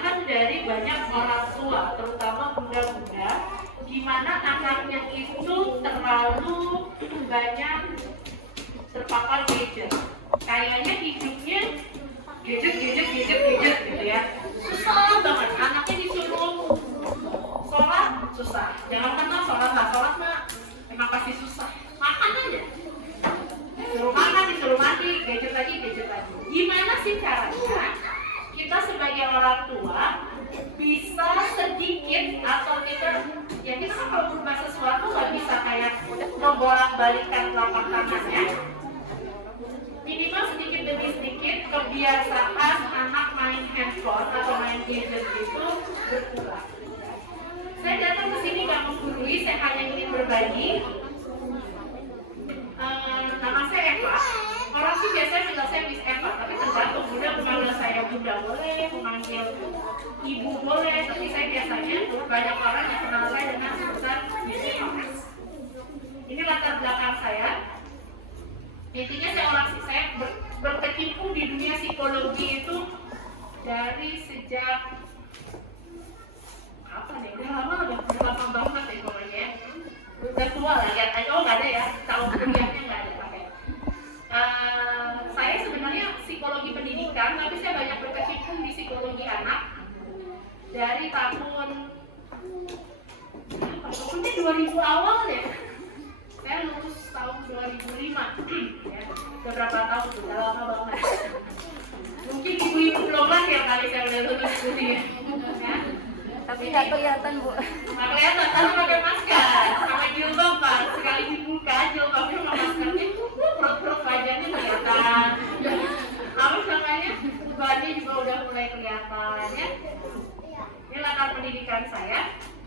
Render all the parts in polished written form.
keluhan dari banyak orang tua, terutama bunda-bunda, di mana anaknya itu terlalu banyak terpapar gadget. Kayaknya hidupnya gadget gitu ya. Susah banget, anaknya disuruh sholat susah. Jangan kenal sholat mah emang pasti susah. Makan aja. Disuruh makan, disuruh mandi, gadget lagi. Gimana sih caranya kita sebagai orang tua bisa sedikit atau kita kan kalau berubah sesuatu nggak bisa kayak membolak-balikan telapak tangannya. Minimal sedikit demi sedikit kebiasaan anak main handphone atau main gadget itu berkurang. Saya datang ke sini nggak menggurui, saya hanya ingin berbagi. Nama saya Eva. Orang sih biasanya bilang saya Miss Eva, tapi tergantung bunda memanggil saya bunda boleh, memanggil ibu boleh, tapi saya biasanya banyak orang yang kenal saya dengan sebutan Miss Eva. Ini latar belakang saya. Intinya saya berkecimpung di dunia psikologi itu dari sejak apa nih? Udah lama banget ya pokoknya. Udah tua lah ya. Oh nggak ada ya, tahun kuliahnya nggak ada pakai. Saya sebenarnya psikologi pendidikan, tapi saya banyak berkecimpung di psikologi anak dari tahun 2000 awal ya. Saya lulus tahun 2005 ya. Udah berapa tahun, udah lama banget. Mungkin ibu-ibu belum lahir kali saya udah lulus kuliah ya. Tapi nggak kelihatan Bu. Nggak kelihatan, tapi pakai masker sama jilbab Pak. Sekali dibuka jilbabnya sama maskernya, perut wajahnya kelihatan. Habis makanya bebannya juga udah mulai kelihatan ya. Ini latar pendidikan saya,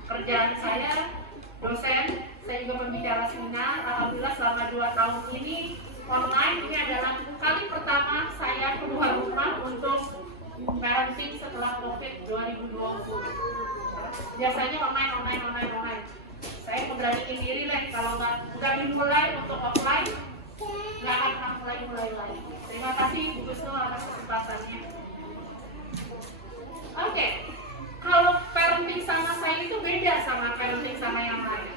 kerjaan saya dosen, saya juga pembicara seminar. Alhamdulillah selama 2 tahun ini online. Ini adalah kali pertama saya keluar rumah untuk parenting setelah COVID 2020. Biasanya online. Saya memberanikan diri lah, kalau nggak dimulai untuk offline, nggak akan mulai lagi. Terima kasih Bu Gusno atas kesempatannya. Oke. Kalau parenting sama saya itu beda sama parenting sama yang lain.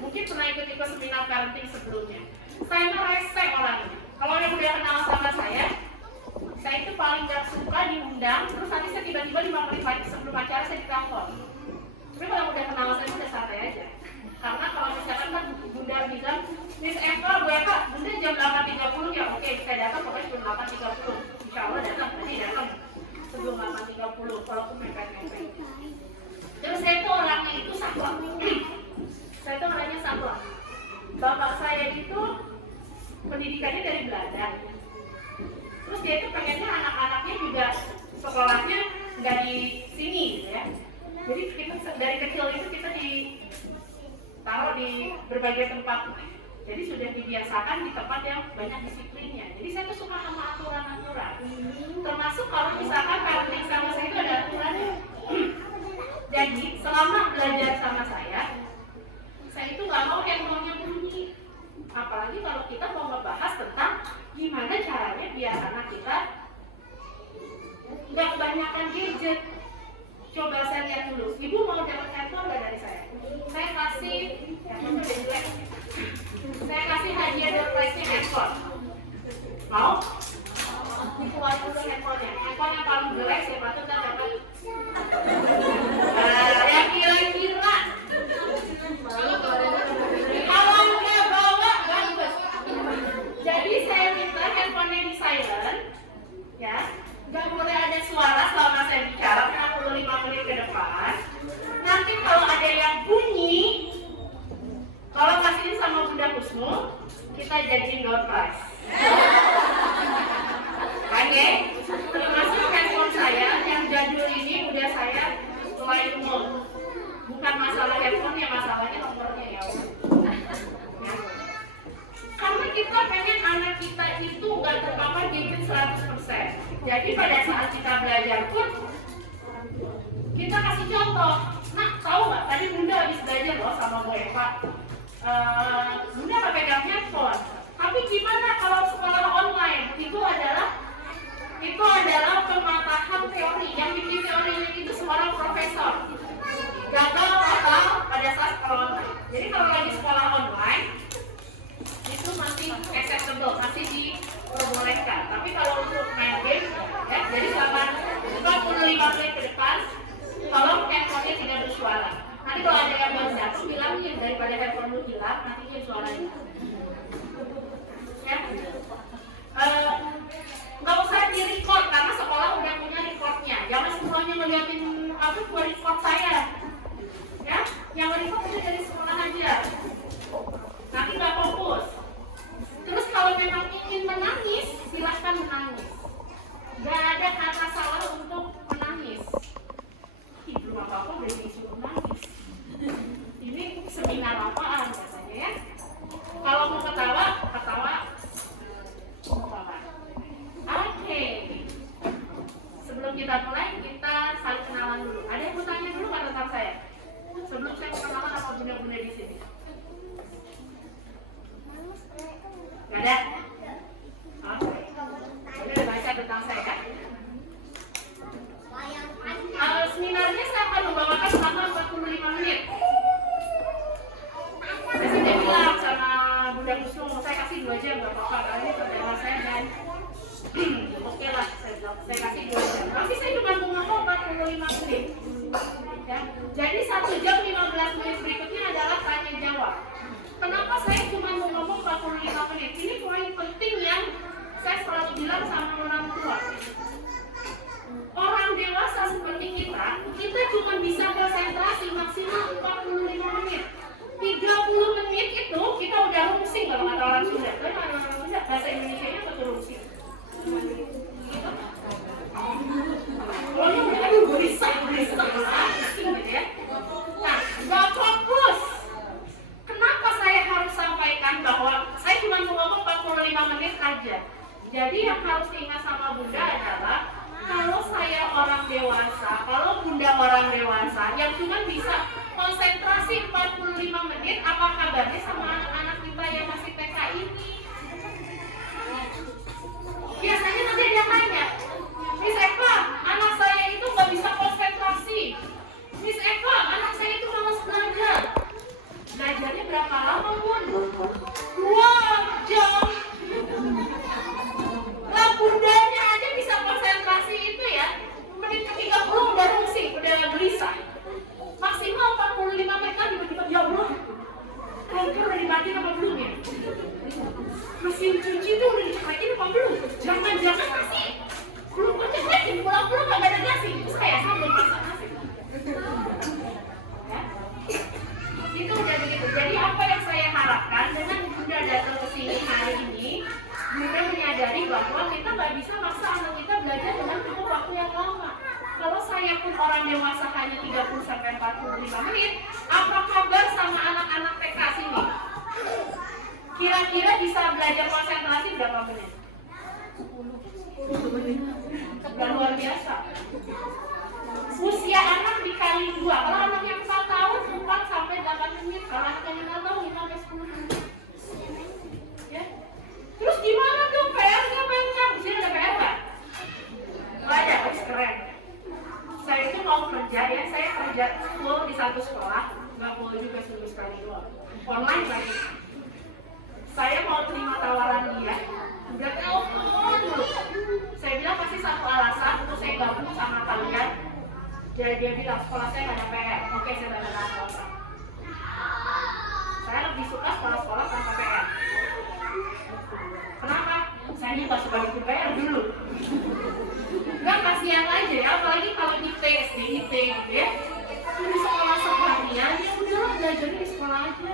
Mungkin pernah ikut seminar parenting sebelumnya. Saya rese orangnya. Kalau yang udah kenal sama saya itu paling gak suka diundang, terus nanti saya tiba-tiba 5 menit lagi sebelum acara saya ditelepon. Tapi kalau udah kenal saya udah santai aja. Karena kalau misalkan kan bunda bilang, Miss Eva, bunda jam 8.30 ya, oke saya datang pokoknya jam 8.30. Insya Allah datang sebelum 8.30 walaupun mepet-mepet. Terus saya tuh orangnya itu saklek. Saya tuh orangnya saklek. Bapak saya itu pendidikannya dari Belanda. Terus dia itu pengennya anak-anaknya juga sekolahnya nggak di sini gitu ya. Jadi kita dari kecil itu kita ditaruh di berbagai tempat. Jadi sudah dibiasakan di tempat yang banyak disiplinnya. Jadi saya tuh suka sama aturan-aturan. Termasuk kalau misalkan parenting sama saya itu ada aturannya. Jadi selama belajar sama saya itu nggak mau handphonenya bunyi. Apalagi kalau kita mau ngebahas tentang gimana caranya biar anak kita nggak kebanyakan gadget. Coba saya lihat dulu. Ibu mau dapat handphone nggak dari saya? Saya kasih hadiah door prize-nya handphone. Mau? Dikeluar dulu handphonenya. Handphone yang paling jelek siapa tuh kan dapat? Yang kira-kira. Kalau nggak bawa bagus. Jadi saya minta handphonenya di silent, ya. Nggak boleh ada suara selama saya bicara 45 menit ke depan. Nanti kalau ada yang bunyi, kalau kasihin sama Bunda Kusnu, kita jadiin door prize. Oke, termasuk handphone saya yang jadul ini udah saya mulai umum. Bukan masalah handphone ya, masalahnya nomornya ya. Karena kita pengen anak kita itu nggak terpapar gadget 100%. Jadi pada saat kita belajar pun kita kasih contoh. Nah, tahu nggak? Tadi Bunda habis belajar loh sama Bu Eva. Bunda nggak pegang handphone. Tapi gimana kalau sekolah online? Itu adalah itu adalah pematahan teori. Yang bikin teorinya itu seorang profesor. Gagal total pada saat sekolah online. Jadi kalau lagi sekolah online itu masih acceptable, masih diperbolehkan. Tapi kalau untuk main game, ya, jadi selama 45 menit ke depan, tolong handphonenya tidak bersuara. Nanti kalau ada yang baru jatuh, bilangin daripada handphone lu hilang, nantinya suaranya. Ya. Nggak usah di record karena sekolah udah punya recordnya. Jangan semuanya ngeliatin apa buat record saya. Ya, yang record itu dari sekolah aja. Nanti nggak fokus. Terus kalau memang ingin menangis, silahkan menangis. Gak ada kata salah untuk menangis. Belum apa-apa udah disuruh menangis. Ini seminar apaan biasanya ya? Kalau mau ketawa, ketawa. Oke. Sebelum kita mulai, kita saling kenalan dulu. Ada yang mau tanya dulu nggak tentang saya? Sebelum saya kenalan sama bunda-bunda di sini. Nggak ada? Oke. Udah baca tentang saya kan? Seminarnya saya akan membawakan selama 45 menit. Saya sudah bilang sama Bunda Kusum, saya kasih 2 jam nggak apa-apa karena ini perjalanan saya dan oke lah, saya kasih 2 jam. Tapi saya cuma mau ngomong 45 menit. Ya. Jadi 1 jam 15 menit berikutnya adalah tanya jawab. Kenapa saya cuma mau ngomong 45 menit? Ini poin penting yang saya selalu bilang sama orang tua. Orang dewasa seperti kita cuma bisa konsentrasi maksimal 45 menit. 30 menit itu kita udah rungsing kalau kata orang Sunda. Tapi orang Sunda bahasa Indonesianya betul rungsing. Kalau udah aduh berisik gitu ya. Nah, gak fokus. Kenapa saya harus sampaikan bahwa saya cuma mau ngomong 45 menit aja. Jadi yang harus diingat sama Bunda adalah kalau saya orang dewasa, kalau Bunda orang dewasa yang cuma bisa konsentrasi 45 menit, apa kabarnya sama anak-anak kita yang masih TK ini? Biasanya nanti dia tanya, Miss Eva, anak saya itu nggak bisa konsentrasi. Miss Eva, anak saya itu malas belajar. Belajarnya berapa lama, Bun? 2 jam. Lah bundanya aja bisa konsentrasi itu ya. Menit ke-30 udah rungsing, udah gelisah. Maksimal 45 menit kan tiba-tiba ya Allah. Kompor udah dimatiin apa belum ya? Mesin cuci itu udah diceklek apa belum? Jangan-jangan masih belum keceklek, pulang-pulang nggak ada nasi. Terus kayak belum masak nasi. Ya? Itu udah begitu. Jadi apa yang saya harapkan dengan Bunda datang ke sini hari ini, Bunda menyadari bahwa kita nggak bisa maksa anak kita belajar dengan cukup waktu yang lama. Kalau saya pun orang dewasa hanya 30-45 menit, apa kabar sama anak-anak TK sini? Kira-kira bisa belajar konsentrasi berapa menit? 10 menit. Sudah luar biasa. Usia anak dikali 2. Kalau anak yang 4 tahun, 4-8 menit. Kalau anak yang 5 tahun, 5-10 menit. Ya. Terus gimana tuh PR-nya Bang? Di sini ada PR nggak? Nggak ada, keren. Saya itu mau kerja ya, saya kerja full di satu sekolah, nggak full juga seminggu sekali doang. Online lagi. Saya mau terima tawaran dia, udah telepon dulu. Saya bilang pasti satu alasan untuk saya gabung sama kalian. Jadi dia bilang sekolah saya nggak ada PR. Oke, saya tanda tangan kontrak. Saya lebih suka sekolah-sekolah tanpa PR. Kenapa? Saya ini nggak suka bikin PR dulu. Nggak, kasihan aja ya, apalagi kalau di SD, IP gitu ya. Di sekolah seharian, ya udahlah belajarnya di sekolah aja.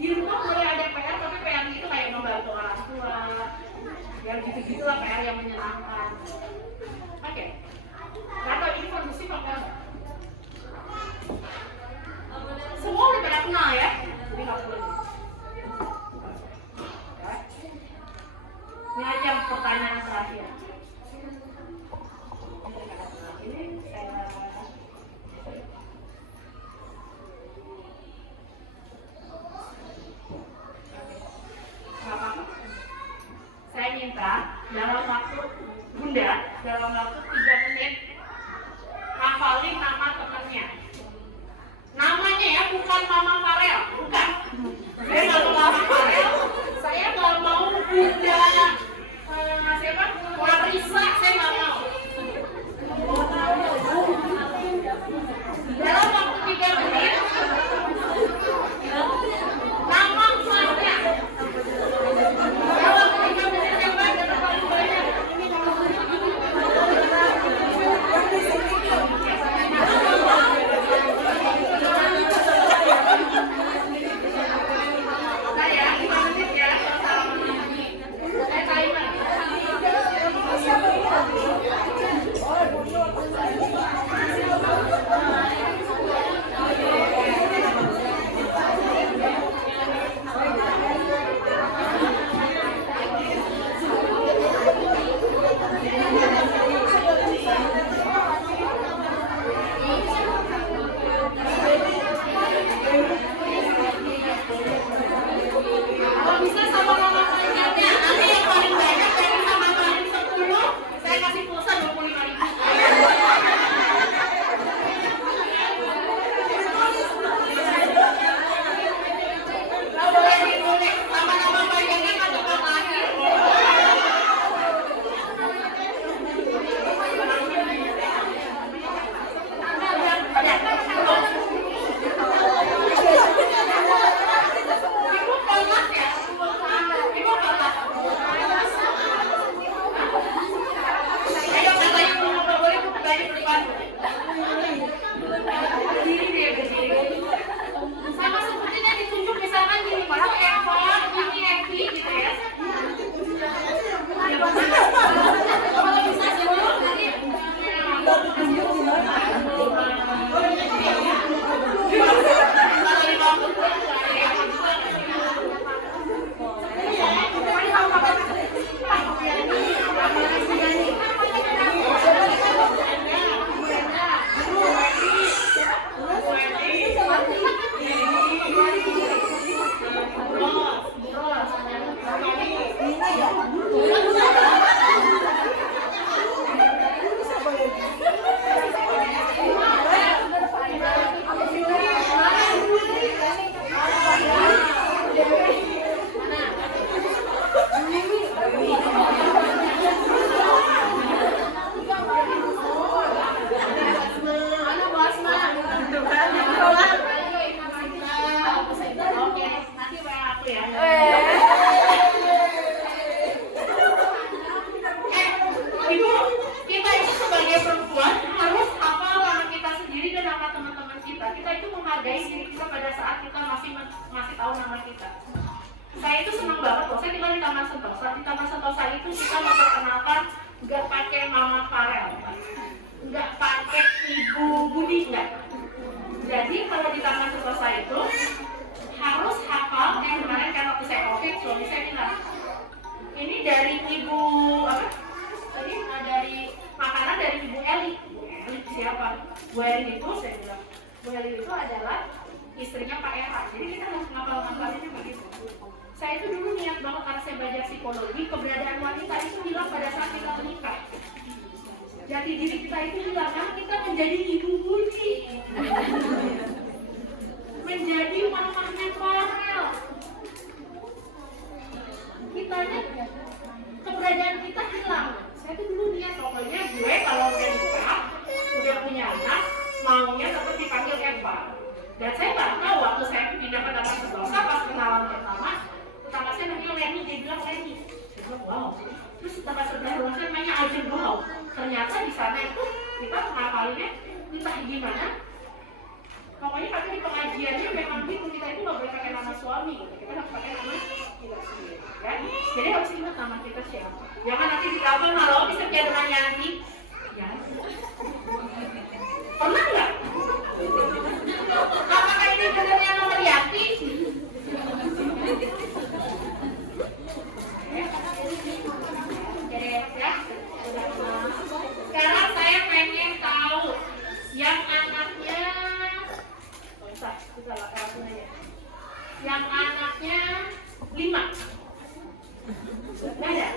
Di rumah boleh ada PR, tapi PR itu kayak membantu orang tua. Ya gitu-gitulah PR yang menyenangkan. Oke. Kata ini kondusif apa enggak? Semua udah pada kenal ya, jadi nggak perlu. Ini aja yang pertanyaan terakhir. Ini saya minta dalam waktu Bunda kita itu menghargai diri kita pada saat kita masih tahu nama kita. Saya itu senang banget loh, saya tinggal di Taman Sentosa. Di Taman Sentosa itu kita memperkenalkan nggak pakai Mama Farel, nggak pakai Ibu Budi, nggak. Jadi kalau di Taman Sentosa itu harus hafal, kemarin kan waktu saya COVID, suami saya bilang, ini dari Ibu apa? Tadi dari makanan dari Ibu Eli. Eli siapa? Bu Eli itu saya bilang, Bu Eli itu adalah istrinya Pak Era. Jadi kita harus ngapal-ngapalinnya begitu. Saya itu dulu niat banget karena saya belajar psikologi, keberadaan wanita itu hilang pada saat kita menikah. Jati diri kita itu hilang karena kita menjadi Ibu Budi, menjadi mamahnya Farel. Kitanya keberadaan kita hilang. Saya tuh dulu niat pokoknya gue kalau udah nikah, udah punya anak, maunya tetap dipanggil Eva. Dan saya nggak tahu waktu saya pindah ke Taman Sentosa pas kenalan pertama, tetangga saya namanya Leni, dia bilang Leni. Saya bilang wow. Terus tetangga sebelah rumah saya namanya Ajeng, wow. Ternyata di sana itu kita mengapalinnya entah gimana. Pokoknya kata di pengajiannya memang gitu, kita itu nggak boleh pakai nama suami, gitu. Kita harus pakai nama kita sendiri, kan? Jadi harus ingat nama kita siapa. Jangan nanti ditelepon, halo bisa kerja dengan Yanti. Ya. Pernah nggak? Apakah ini benernya nomor Yanti? Ya. Sekarang saya pengen tahu yang anaknya yang anaknya 5. Nggak ada?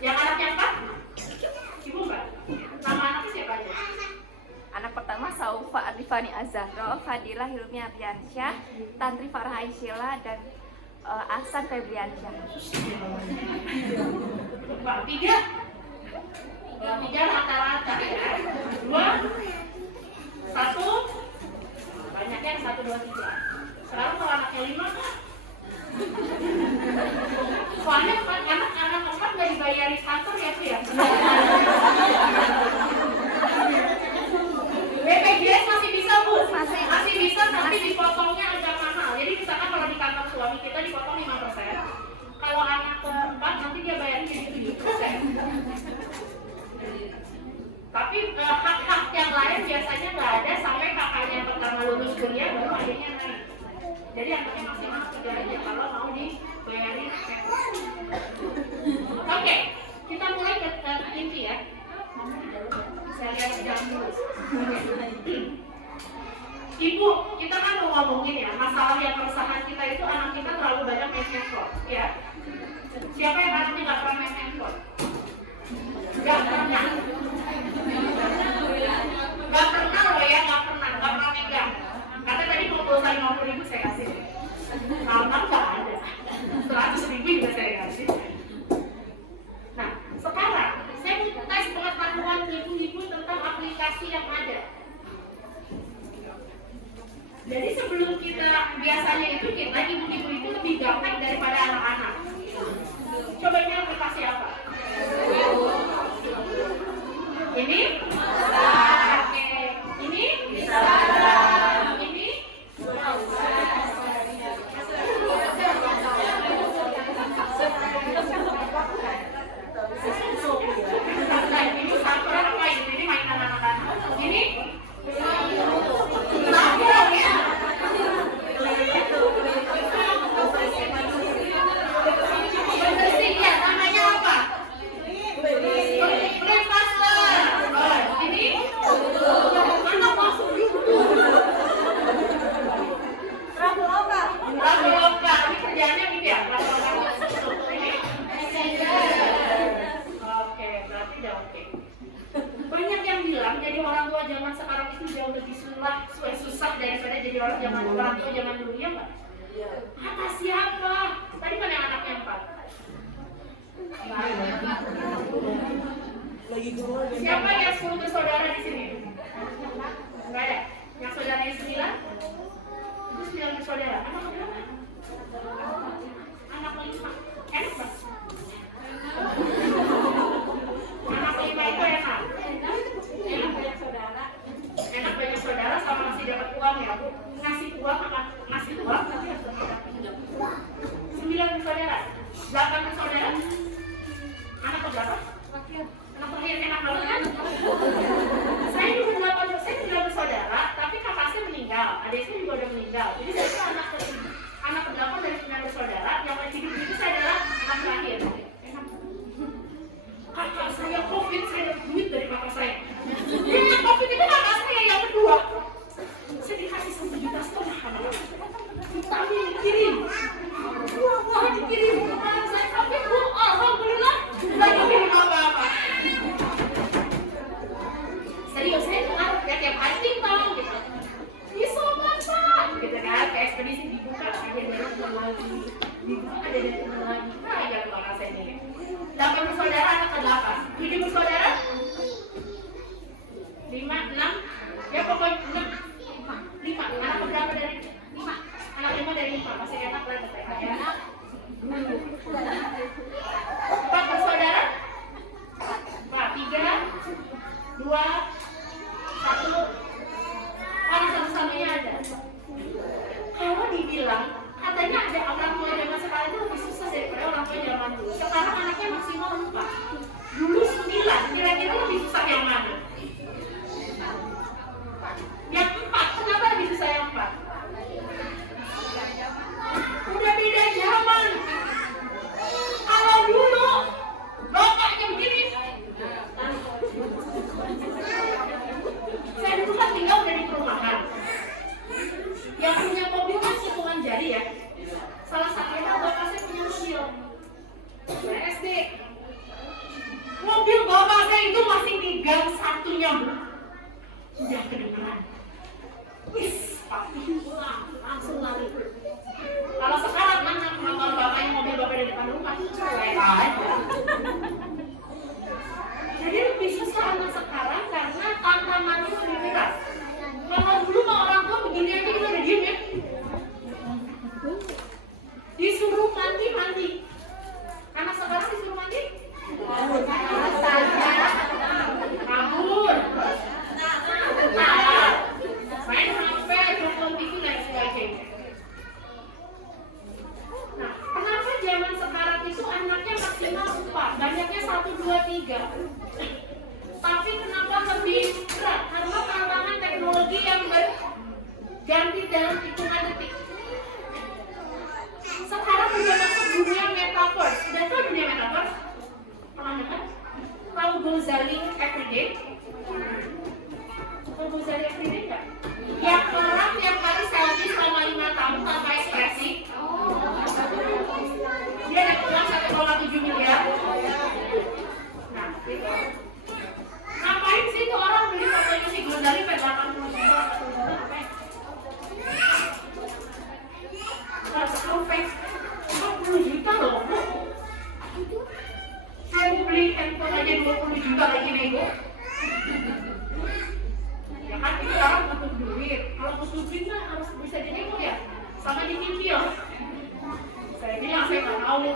Yang anaknya 4? Ibu Mbak? Nama anaknya siapa aja? Anak pertama Saufa Arifani Azahro, Fadilah Hilmi Abiansyah, Tantri Farah Aisyila, dan Ahsan Febriansyah. Bang 3 rata-rata ya. 2 1 banyaknya 1, 2, 3. Sekarang kalau anaknya 5 soalnya anak 4 nggak dibayari kantor ya tuh ya. BPJS masih bisa Bu? Masih bisa, tapi dipotongnya agak mahal. Jadi misalkan kalau di kantor suami kita dipotong 5%, kalau anak keempat nanti dia bayarin jadi 7%. Tapi hak-hak yang lain biasanya nggak ada sampai kakaknya yang pertama lulus kuliah baru akhirnya naik. Jadi anaknya maksimal 3 aja kalau mau dibayarin. Oke, kita mulai ke inti ya. Saya lihat jam dulu. Ibu, kita kan mau ngomongin ya masalah yang keresahan kita itu anak kita terlalu banyak main handphone, ya. Siapa yang anaknya nggak pernah main handphone? Nggak pernah. Nggak pernah loh ya, nggak pernah megang. Kata tadi mau pulsa 50.000 saya kasih. Alhamdulillah nggak ada. 100.000 juga saya kasih. Nah, sekarang saya mau tes pengetahuan ibu-ibu tentang aplikasi yang ada. Jadi sebelum kita biasanya itu kita ibu-ibu itu lebih gampang daripada anak-anak. Coba ini aplikasi apa? Ini? Oke. Ini? Ini? Ini satu apa ini mainan anak-anak. Ini? Banyak yang bilang jadi orang tua zaman sekarang itu jauh lebih susah daripada jadi orang tua zaman dulu, ya Mbak? Kata siapa? Tadi mana yang anaknya 4? Siapa yang 10 bersaudara di sini? Enggak ada. Yang saudaranya 9? Itu 9 bersaudara. Anak berapa? Anak 5. Enak Mbak? Anak 5 itu enak. Enak banyak saudara. Enak banyak saudara. dua, tapi harus berapa? 9 bersaudara, 8 bersaudara. Anak keberapa? Anak terakhir enak banget kan? Saya juga 9 bersaudara, tapi kakak saya meninggal, adik saya juga udah meninggal. Jadi saya itu anak ke-8 dari 9 bersaudara, yang masih hidup itu saya adalah anak terakhir. Kakak saya COVID, saya dapat duit dari kakak saya. COVID itu kakak saya yang kedua. Saya dikasih 1,5 juta vitamin dikirim. Wah, dikirim ke tangan saya sampai alhamdulillah nggak dikirim apa-apa. Serius, saya ngarep ya tiap hari tolong gitu. Bisa Pak, gitu kan, kayak ekspedisi dibuka ada dari teman lagi, dibuka ada dari teman lagi. Nah, ya kakak saya ini. 8 bersaudara, anak ke-8. 7 bersaudara? 5, 6, ya pokoknya 5. Anak keberapa dari 5? Anak 5 dari 5, masih enak lah katanya. 4 bersaudara? 4, 3, 2, 1. Orang satu-satunya ada. Kalau dibilang, katanya ada orang tua zaman sekarang itu lebih susah daripada orang tua zaman dulu. Sekarang anaknya maksimal 4. Dulu 9, kira-kira lebih susah yang mana? Yang 4, kenapa lebih susah yang 4? Udah beda zaman. Kalau dulu, bapaknya begini. Saya dulu kan tinggal dari perumahan. Yang punya mobil kan hitungan jari ya. Salah satunya bapak saya punya mobil. Saya SD. Mobil bapak saya itu masih di gang satunya, Bu. Udah kedengeran. Wis, papi langsung lari. Kalau sekarang mana motor bapak yang mobil bapak di depan rumah, saya aja. Jadi lebih susah anak sekarang karena tantangannya lebih berat. Kalau dulu mah orang tua begini aja kita udah diem ya. Disuruh mandi. Anak sekarang disuruh mandi? Kabur. Main HP, nonton TV dan sebagainya. Nah, kenapa zaman sekarang itu anaknya maksimal 4, banyaknya 1, 2, 3. Tapi kenapa lebih berat? Karena tantangan teknologi yang berganti dalam hitungan detik. Sekarang udah masuk dunia metaverse. Udah tahu dunia metaverse? Pernah dengar? Tahu Gozali Everyday? Tahu Gozali Everyday nggak? Yang orang tiap hari selfie selama 5 tahun tanpa ekspresi. Dia dapat uang 1,7 miliar. Nah, gitu. Ngapain sih itu orang beli fotonya si Gozali sampai 80 juta? Survei 40 juta loh, Bu. Saya mau beli handphone aja 20 juta lagi nego. Ya kan itu orang butuh duit. Kalau butuh duit mah harus bisa dinego ya. Sama di TV ya. Saya bilang saya nggak tahu.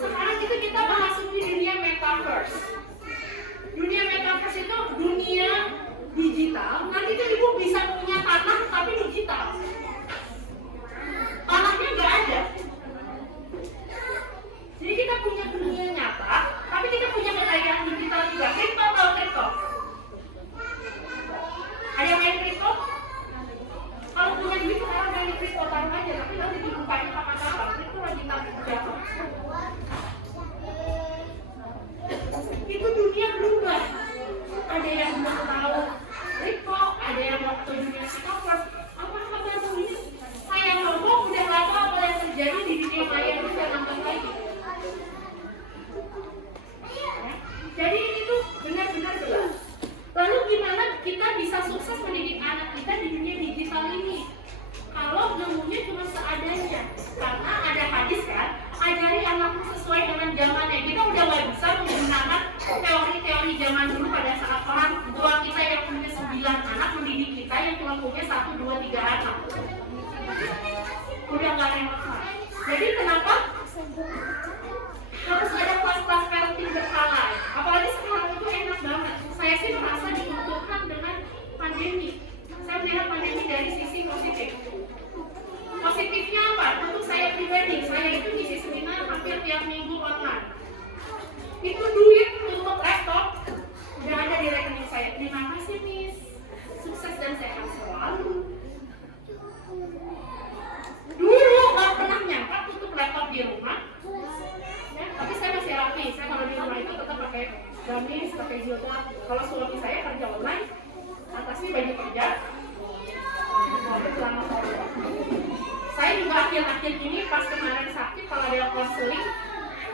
Sekarang itu kita memasuki dunia metaverse. Dunia metaverse itu dunia digital. Nanti tuh ibu bisa punya tanah tapi digital. Tanahnya nggak ada. Jadi kita punya dunia nyata, tapi kita punya kekayaan digital juga. Kripto atau kripto? Ada yang main kripto? Kalau punya duit sekarang main kripto taruh aja, tapi nanti dibukanya kapan-kapan. Kripto lagi tarik berapa? Itu dunia berubah. Ada yang mau tahu kripto, ada yang mau tahu dunia metaverse. Apa kabar ini? Saya ngomong udah lama apa yang terjadi di dunia maya itu saya nonton lagi. Ya. Jadi ini tuh benar-benar gelap. Lalu gimana kita bisa sukses mendidik anak kita di dunia digital ini? Kalau nemunya cuma seadanya. Karena ada hadis kan, ajari anakmu sesuai dengan zamannya. Kita udah gak bisa menggunakan teori-teori zaman dulu pada saat orang tua kita yang punya 9 anak mendidik kita yang cuma punya 1, 2, 3 anak. Udah gak relevan. Jadi kenapa harus ada kelas-kelas parenting berkala? Apalagi sekarang itu enak banget. Saya sih merasa diuntungkan dengan pandemi. Saya melihat pandemi dari sisi positif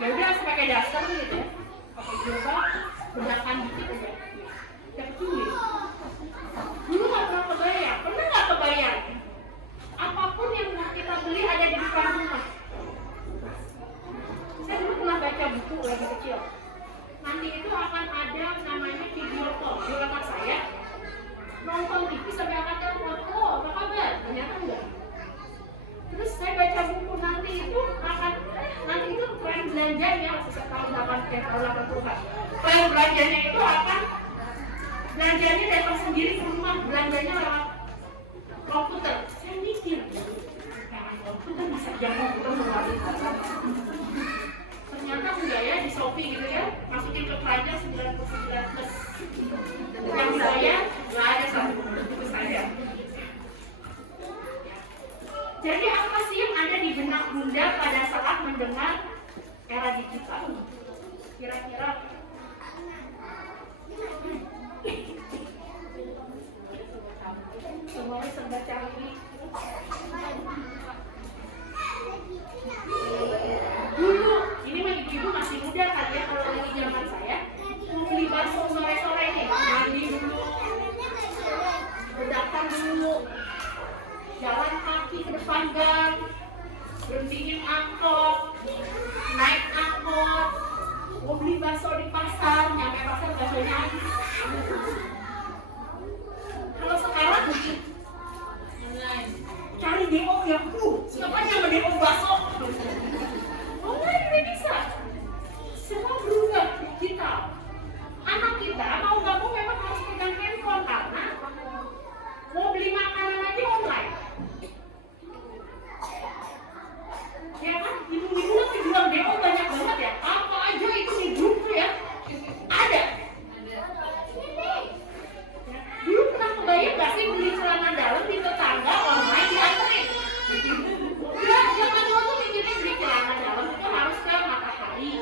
Ya udah saya pakai daster gitu ya, pakai jilbab, bedakan dikit aja. Yang kecil. Dulu nggak pernah kebayang, pernah nggak kebayang? Apapun yang kita beli ada di depan rumah. Saya dulu pernah baca buku lagi kecil. Nanti itu akan ada namanya video call. Dulu anak saya nonton TV sampai akan telepon, oh apa kabar? Ternyata enggak. Terus saya baca buku nanti itu tren belanjanya tahun 80-an. Tren belanjanya itu akan belanjanya datang sendiri ke rumah, belanjanya lewat komputer. Saya mikir, komputer bisa jangan komputer. Ternyata enggak ya, di Shopee gitu ya, masukin ke keranjang 99 plus. Yang saya nggak ada satu, itu saja. Jadi apa sih yang ada di benak Bunda pada saat mendengar era digital? Kira-kira semuanya serba canggih. Dulu, ini mah ibu-ibu masih muda kan ya, kalau lagi zaman saya mau beli bakso sore-sore nih, mandi dulu, bedakan dulu, jalan kaki ke depan gang, berhentiin angkot, naik angkot, mau beli bakso di pasar, nyampe pasar baksonya habis. Kalau sekarang cari DO yang siapa yang mau-DO bakso? Online udah bisa. Semua berubah digital. Anak kita mau nggak mau memang harus pegang handphone karena mau beli makanan aja online. Ya kan, ibu-ibu nanti bilang DO banyak banget ya. Apa aja itu di grup tuh ya ada. Ya. Dulu pernah kebayang nggak sih beli celana dalam di tetangga online dianterin? Ya, zaman dulu tuh mikirnya beli celana dalam itu harus ke Matahari,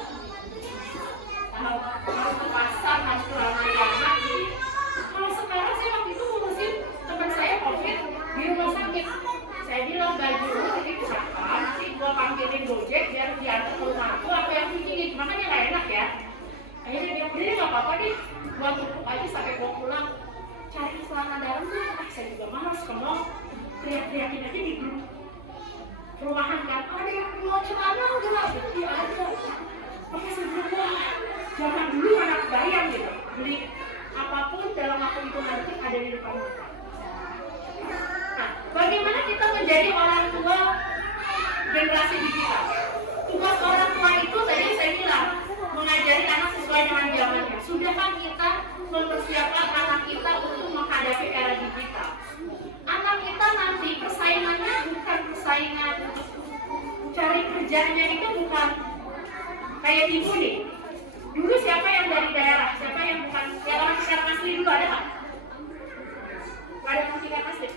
harus ke pasar, harus ke Ramayana. Kalau sekarang saya waktu itu ngurusin teman saya COVID di rumah sakit. Saya bilang baju lu jadi siapa? Nanti gua panggilin Gojek biar diantar ke rumah aku. Apa yang bikin? Makanya nggak enak ya. Akhirnya dia beli nggak apa-apa deh. Gua tutup aja sampai gua pulang. Cari celana dalam tuh, saya juga malas ke mall. Teriak-teriakin aja di grup perumahan kan. Ada yang mau celana nggak? Iya ada. Oke sebelum zaman dulu anak bayang gitu. Beli apapun dalam waktu hitungan detik ada di depan mata. Nah, bagaimana kita menjadi orang tua generasi digital? Tugas orang tua itu tadi saya bilang mengajari anak sesuai dengan zamannya. Sudahkah kita mempersiapkan anak kita untuk menghadapi era digital? Anak kita nanti persaingannya bukan persaingan cari kerjanya itu bukan kayak ibu nih. Dulu siapa yang dari daerah? Siapa yang bukan ya orang sekitar asli dulu ada nggak? Nggak ada orang sekitar asli.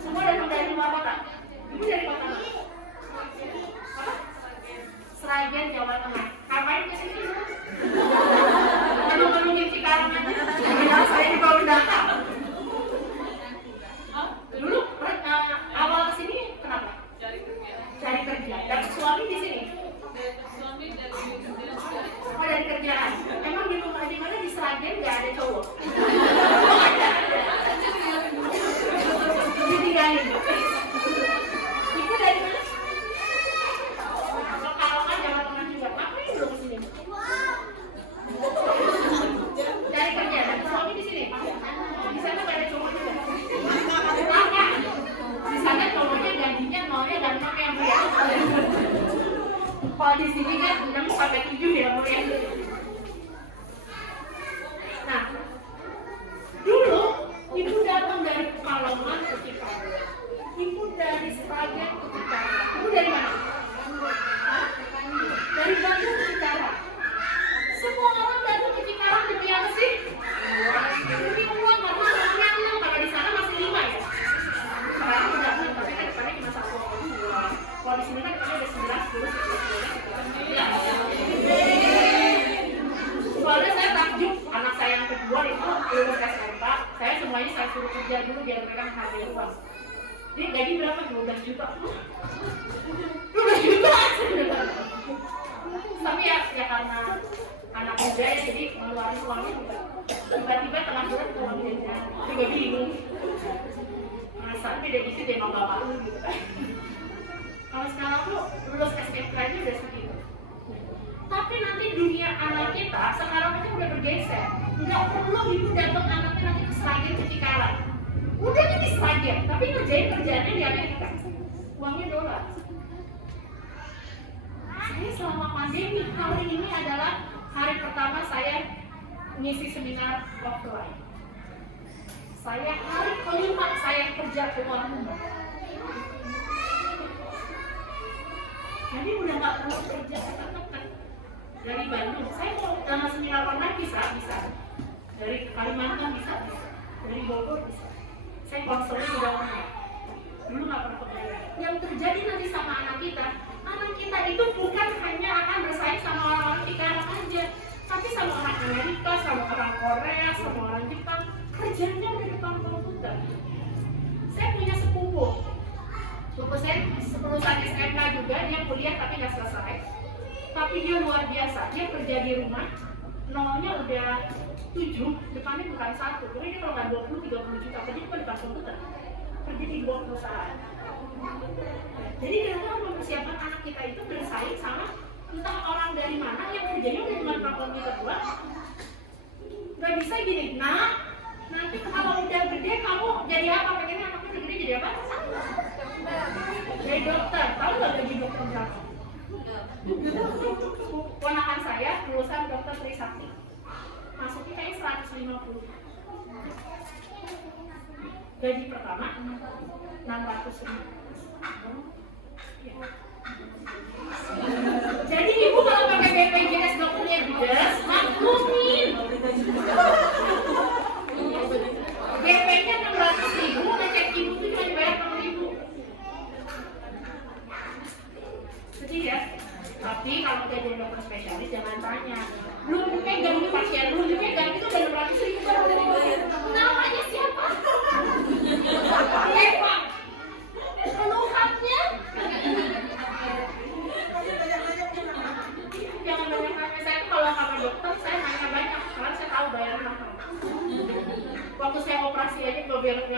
Semua datang dari luar kota. Ibu dari kota mana? Apa? Sragen, Jawa Tengah. Ngapain ke sini? Menunggu Cikarang aja. Bilang saya di bawah datang. Dulu awal kesini kenapa? Cari kerja. Dan suami di sini. Oh dari kerjaan. Emang di rumah di mana di Sragen nggak ada cowok? Oh ada. Ditinggalin. Ibu dari mana? Pekalongan Jawa Tengah juga. Ngapain belum kesini? Cari kerja. Dan suami di sini. Di sana nggak ada cowok juga. Apa? Di sana cowoknya gajinya nolnya dan nol yang berapa? Kalau di sini kan 6 sampai 7 ya Bu ya. Nah, dulu ibu datang dari Pekalongan ke Cikarang. Ibu dari Sragen ke Cikarang. Ibu dari mana? Hah? Dari Bandung ke Cikarang. Semua orang datang ke Cikarang demi apa sih? Demi uang, karena uangnya 6. Kalau di sana masih 5 ya. Sekarang udah 6, tapi kan depannya cuma 1 atau 2. Kalau di sini kan depannya ada 11, 12, 13. Ya. Soalnya saya takjub, anak saya yang kedua itu lulus SMK, saya semuanya saya suruh kerja dulu biar mereka menghargai uang. Jadi gaji berapa? 12 juta. 12 juta? Tapi ya karena anak muda ya, jadi mengeluarkan uangnya tiba-tiba tengah bulan kalau dia juga bingung. Perasaan beda dikit deh sama bapak lu gitu. Kalau sekarang tuh lulus SMK aja udah segitu. Tapi nanti dunia anak kita sekarang aja udah bergeser. Nggak perlu ibu datang anaknya nanti ke Sragen ke Cikarang. Udah di Sragen, tapi ngerjain kerjaannya di Amerika. Uangnya dolar. Saya selama pandemi hari ini adalah hari pertama saya ngisi seminar offline. Saya hari kelima saya kerja keluar rumah. Jadi udah nggak perlu kerja tekan-tekan dari Bandung. Saya mau dalam seminar online bisa. Dari Kalimantan bisa. Dari Bogor bisa. Saya konselnya udah online. Dulu nggak pernah kebayang. Yang terjadi nanti sama anak kita itu bukan hanya akan bersaing sama orang-orang Cikarang aja, tapi sama orang Amerika, sama orang Korea, sama orang Jepang. Kerjanya di depan komputer. Saya punya sepupu saya lulusan SMK juga, dia kuliah tapi nggak selesai. Tapi dia luar biasa, dia kerja di rumah, nolnya udah 7, depannya bukan 1. Jadi dia kalau nggak 20-30 juta, kerja di depan komputer, kerja di bawah perusahaan. Jadi kita mempersiapkan anak kita itu bersaing sama entah orang dari mana yang kerjanya udah cuma komputer doang. Gak bisa gini, nah nanti kalau udah gede kamu jadi apa? Pengennya anaknya udah gede jadi apa? Jadi dokter. Tahu nggak gaji dokter berapa? Ponakan saya lulusan dokter Trisakti, masuknya kayaknya 150. Gaji pertama 600.000. Jadi ibu kalau pakai BPJS dokternya Judas, maklumin. BP-nya 600.000, ngecek ibu itu cuma dibayar 6.000. Sedih ya. Tapi kalau kita jadi dokter spesialis jangan tanya. Belum pegang pasien, belum dipegang itu udah 600.000 baru dari dokter. Namanya siapa? Eva. Keluhannya. Jangan banyak nanya. Saya kalau sama dokter saya nanya banyak karena saya tahu bayaran apa. Waktu saya operasi aja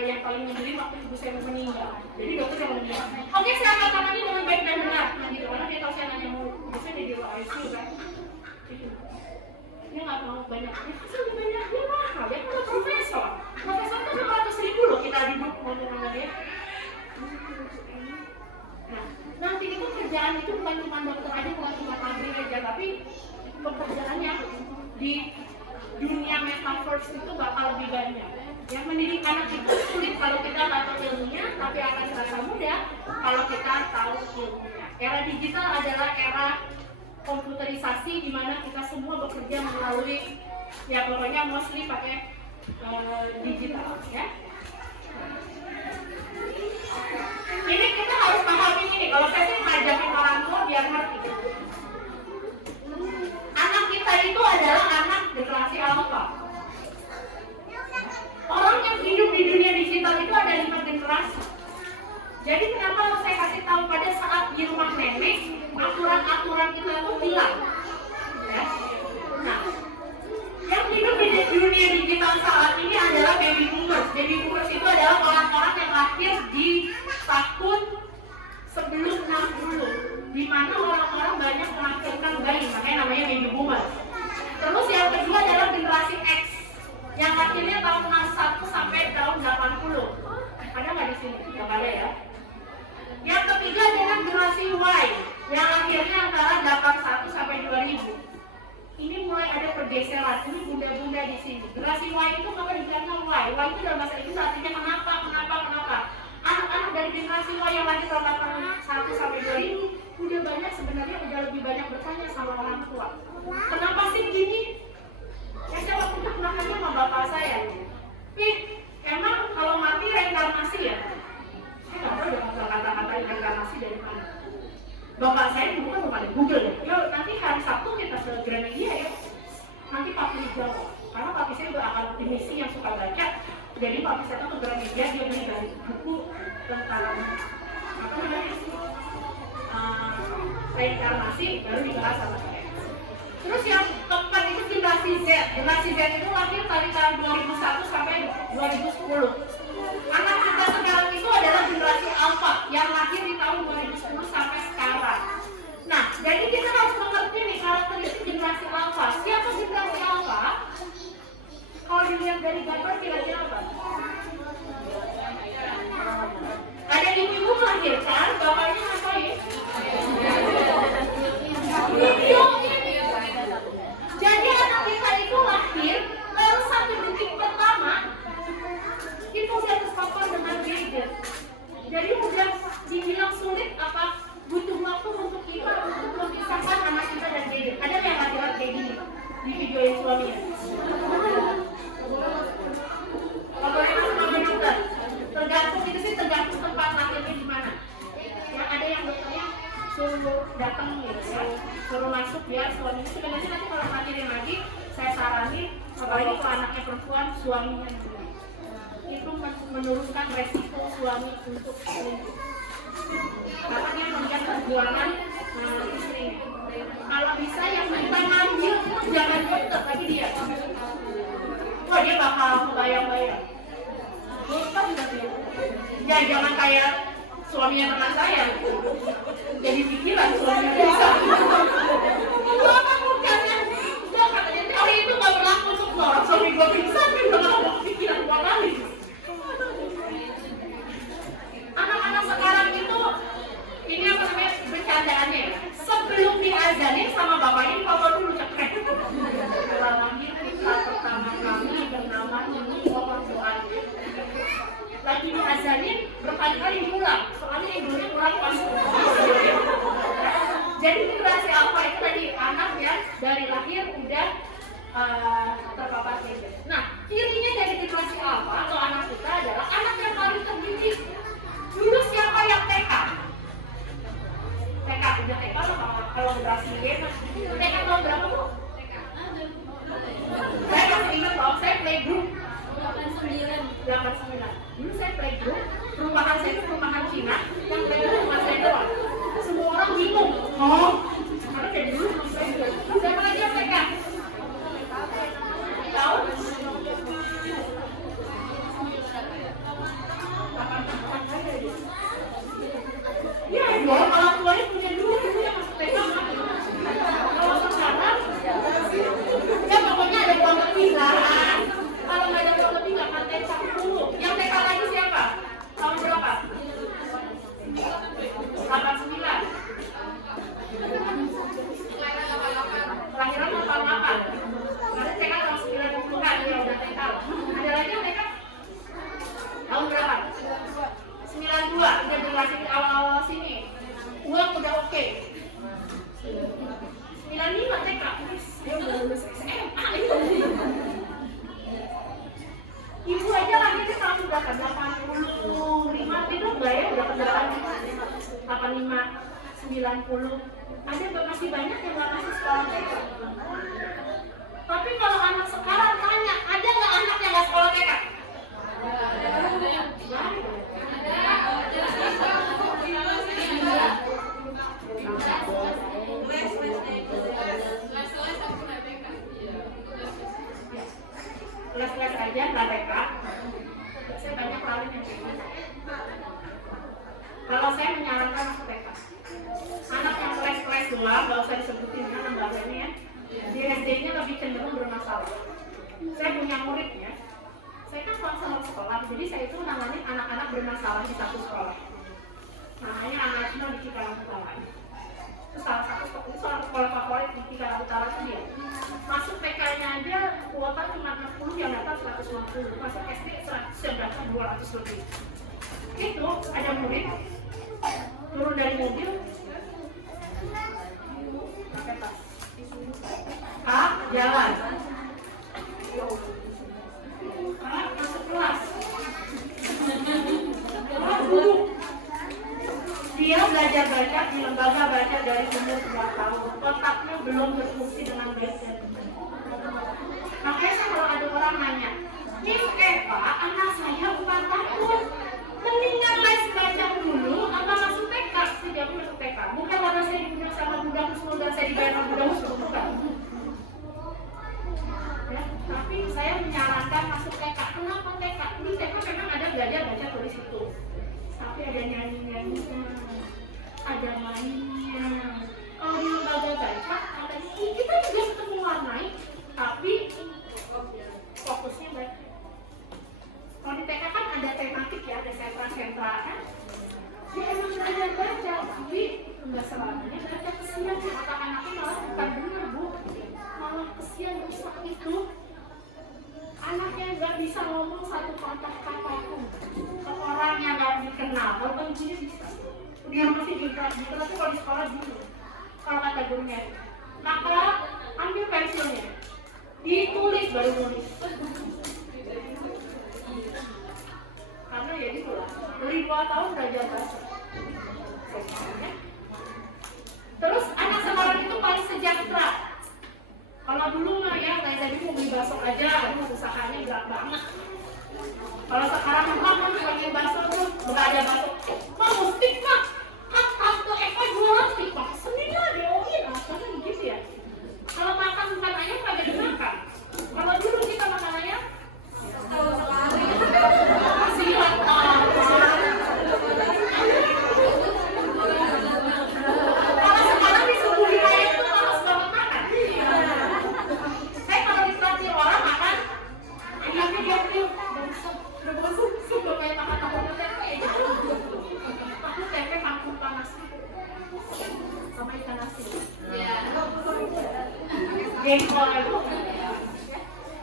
yang paling nyebelin waktu ibu saya meninggal. Jadi dokter yang meninggal. Oke, saya akan tangani dengan baik dan benar. Nah gitu, karena dia tahu saya nanya mau, saya di ruang ICU kan. Dia nggak mau banyak. Ya pasti lebih banyak dia mahal. Dia kan profesor. Profesor kan 600.000 loh kita duduk ngomong sama dia. Nah, nanti itu kerjaan itu bukan cuma dokter aja, bukan cuma pabrik aja, tapi pekerjaannya di dunia metaverse itu bakal lebih banyak. Yang mendidik anak itu sulit kalau kita nggak tahu ilmunya, tapi akan terasa mudah kalau kita tahu ilmunya. Era digital adalah era komputerisasi di mana kita semua bekerja melalui ya pokoknya mostly pakai digital ya. Ini kita harus pahami ini. Kalau saya sih ngajakin orang tua biar ngerti. Anak kita itu adalah anak generasi alpha. Orang yang hidup di dunia digital itu ada 5 generasi. Jadi kenapa saya kasih tahu pada saat di rumah nenek, aturan-aturan kita itu hilang. Ya. Nah, yang hidup di dunia digital saat ini adalah baby boomers. Baby boomers itu adalah orang-orang yang lahir di tahun sebelum 60, di mana orang-orang banyak melahirkan bayi, makanya namanya baby boomers. Terus yang kedua adalah generasi X, yang lahirnya tahun 61 sampai tahun 80. Ada nggak di sini? Nggak ada ya. Yang ketiga adalah generasi Y, yang lahirnya antara 81 sampai 2000. Ini mulai ada pergeseran, ini bunda-bunda di sini. Generasi Y itu apa dibilang Y? Y itu dalam bahasa Inggris artinya kenapa? Anak-anak dari generasi Y yang lahir tahun 1 sampai 2000 udah banyak sebenarnya udah lebih banyak bertanya sama orang tua. Kenapa sih gini? Ya saya waktu itu pernah tanya sama bapak saya. Emang kalau mati reinkarnasi ya? Saya nggak tahu dengan kata-kata reinkarnasi dari mana. Bapak saya dulu kan belum ada Google ya. Ya nanti hari Sabtu kita ke Gramedia ya. Nanti papi jawab. Karena papi saya juga akan optimisi yang suka baca. Jadi papi saya tuh ke Gramedia dia beli dari buku tentang apa namanya? reinkarnasi baru dibahas sama saya. Terus yang keempat itu generasi Z. Generasi Z itu lahir dari tahun 2001 sampai 2010. Anak kita sekarang itu adalah generasi Alpha yang lahir di tahun 2010 sampai sekarang. Nah, jadi kita harus mengerti nih karakteristik generasi Alpha. Siapa generasi Alpha? Kalau dilihat dari gambar kira-kira apa? Ada ibu melahirkan, bapaknya ngapain? Video ini. Jadi anak kita itu lahir, baru 1 detik pertama itu udah terpapar dengan gadget. Jadi udah dibilang sulit apa butuh waktu untuk kita untuk memisahkan anak kita dan gadget. Ada yang laki-laki kayak gini di video yang suaminya. Tergantung itu sih tergantung tempat lahirnya di mana. Ya ada yang dokternya suruh datang gitu ya, suruh masuk biar suaminya. Sebenarnya nanti kalau lahirin lagi saya saranin apalagi kalau anaknya perempuan suaminya dulu. Itu menurunkan resiko suami untuk selingkuh. Karena dia melihat perjuangan istrinya. Kalau bisa yang kita ngambil jangan dokter tapi dia. Wah dia bakal kebayang-bayang. Ya jangan kayak suaminya teman saya. Jadi pikiran suaminya bisa. Itu apa bukannya? Dia katanya kali itu gak berlaku untuk orang suami gue pingsan, tapi udah gak ada pikiran 2 kali. Anak-anak sekarang itu ini apa namanya bercandaannya ya. Sebelum diazanin sama bapaknya foto dulu cekrek. Lahir kita pertama kali bernama ini Tuhan. Lagi diazanin berkali-kali diulang. Soalnya ibunya kurang pas. Jadi generasi Alpha itu tadi anak ya dari lahir udah terpapar gadget. Nah, cirinya dari generasi Alpha atau anak kita adalah anak yang paling terdidik. Dulu siapa yang TK? TK udah TK loh kalau generasi game. TK tahun berapa Bu? Saya masih ingat loh, saya playgroup 89. Dulu saya playgroup, perumahan saya itu perumahan Cina, yang playgroup rumah saya doang. Semua orang bingung. Oh, karena kayak dulu playgroup. Siapa lagi yang TK? Tahu? Ya, dua orang tuanya punya dulu yang masuk TK. Kalau sekarang, ya pokoknya ada uang ketinggalan. Kalau nggak ada uang lebih nggak akan TK dulu. Yang TK lagi siapa? Tahun berapa? 89. Kelahiran 88. Nanti TK tahun 90-an ya udah TK. Ada lagi yang TK? Tahun berapa? 92. Udah generasi awal-awal sini. Uang udah oke. 95 TK. Dia udah lulus SMA itu. Ibu aja lagi di tahun berapa? 85 itu enggak ya? Udah ke 85, 90. Ada masih banyak yang nggak masuk sekolah TK. Tapi kalau anak sekarang tanya, ada nggak anak yang nggak sekolah TK? Les-les aja nggak TK. Saya banyak kali yang kayak gitu. Kalau saya menyarankan masuk TK. Anak yang les-les doang, nggak usah disebutin kan lembagannya ya. Di SD-nya lebih cenderung bermasalah. Saya punya murid ya. Saya kan konselor sekolah, jadi saya itu nanganin anak-anak bermasalah di satu sekolah. Namanya Anajno di Cikarang Utara. Itu salah satu sekolah favorit di Cikarang Utara itu dia. Masuk TK-nya aja kuota cuma 60, yang datang 150. Masuk SD 100, yang datang 200 lebih. Itu ada murid turun dari mobil pakai tas. Jalan. Masuk kelas. Duduk. Dia belajar baca di lembaga baca dari umur 2 tahun. Otaknya belum berfungsi dengan baik dan benar. Makanya kalau ada orang nanya, Miss Eva, anak saya 4 tahun. Mendingan les baca dulu apa masuk TK? Saya jawab masuk TK. Bukan karena saya diundang sama belajar baca tulis itu. Tapi ada nyanyi-nyanyinya, ada mainnya. Kalau di lembaga baca, ada kita juga tetap mewarnai, tapi fokusnya baca. Kalau di TK kan ada tematik ya, ada sentra-sentra kan. Dia emang belajar baca, tapi nggak selamanya baca. Kesian sih anak-anaknya, malah bukan benar bu, malah kesian rusak itu. Anaknya nggak bisa ngomong satu kata pun ke orang yang nggak dikenal, walaupun dia bisa. Dia masih juga, tapi kalau di sekolah dulu, kalau kata gurunya, maka ambil pensilnya, ditulis baru nulis. Karena ya gitu lah, dari 2 tahun belajar bahasa. Terus anak sekarang itu paling sejahtera. Kalau dulu mah ya, kayak tadi mau beli bakso aja, aduh usahanya berat banget. Kalau sekarang mah pengen bakso tuh, nggak ada bakso. Mau stick mah, kan tante Eva jualan stick mah, seninya dioin, asalnya begitu ya. Kalau makan bukan ayam nggak ada dimakan. Kalau dulu kita makan ayam, kasihan kalau sekarang disuguhin ayam tuh malas banget makan. Saya kalau ditraktir orang makan, ayamnya diambil, udah bosan, sudah kayak makan tempe. Aku tempe kangkung panas sama ikan asin. Jengkol itu.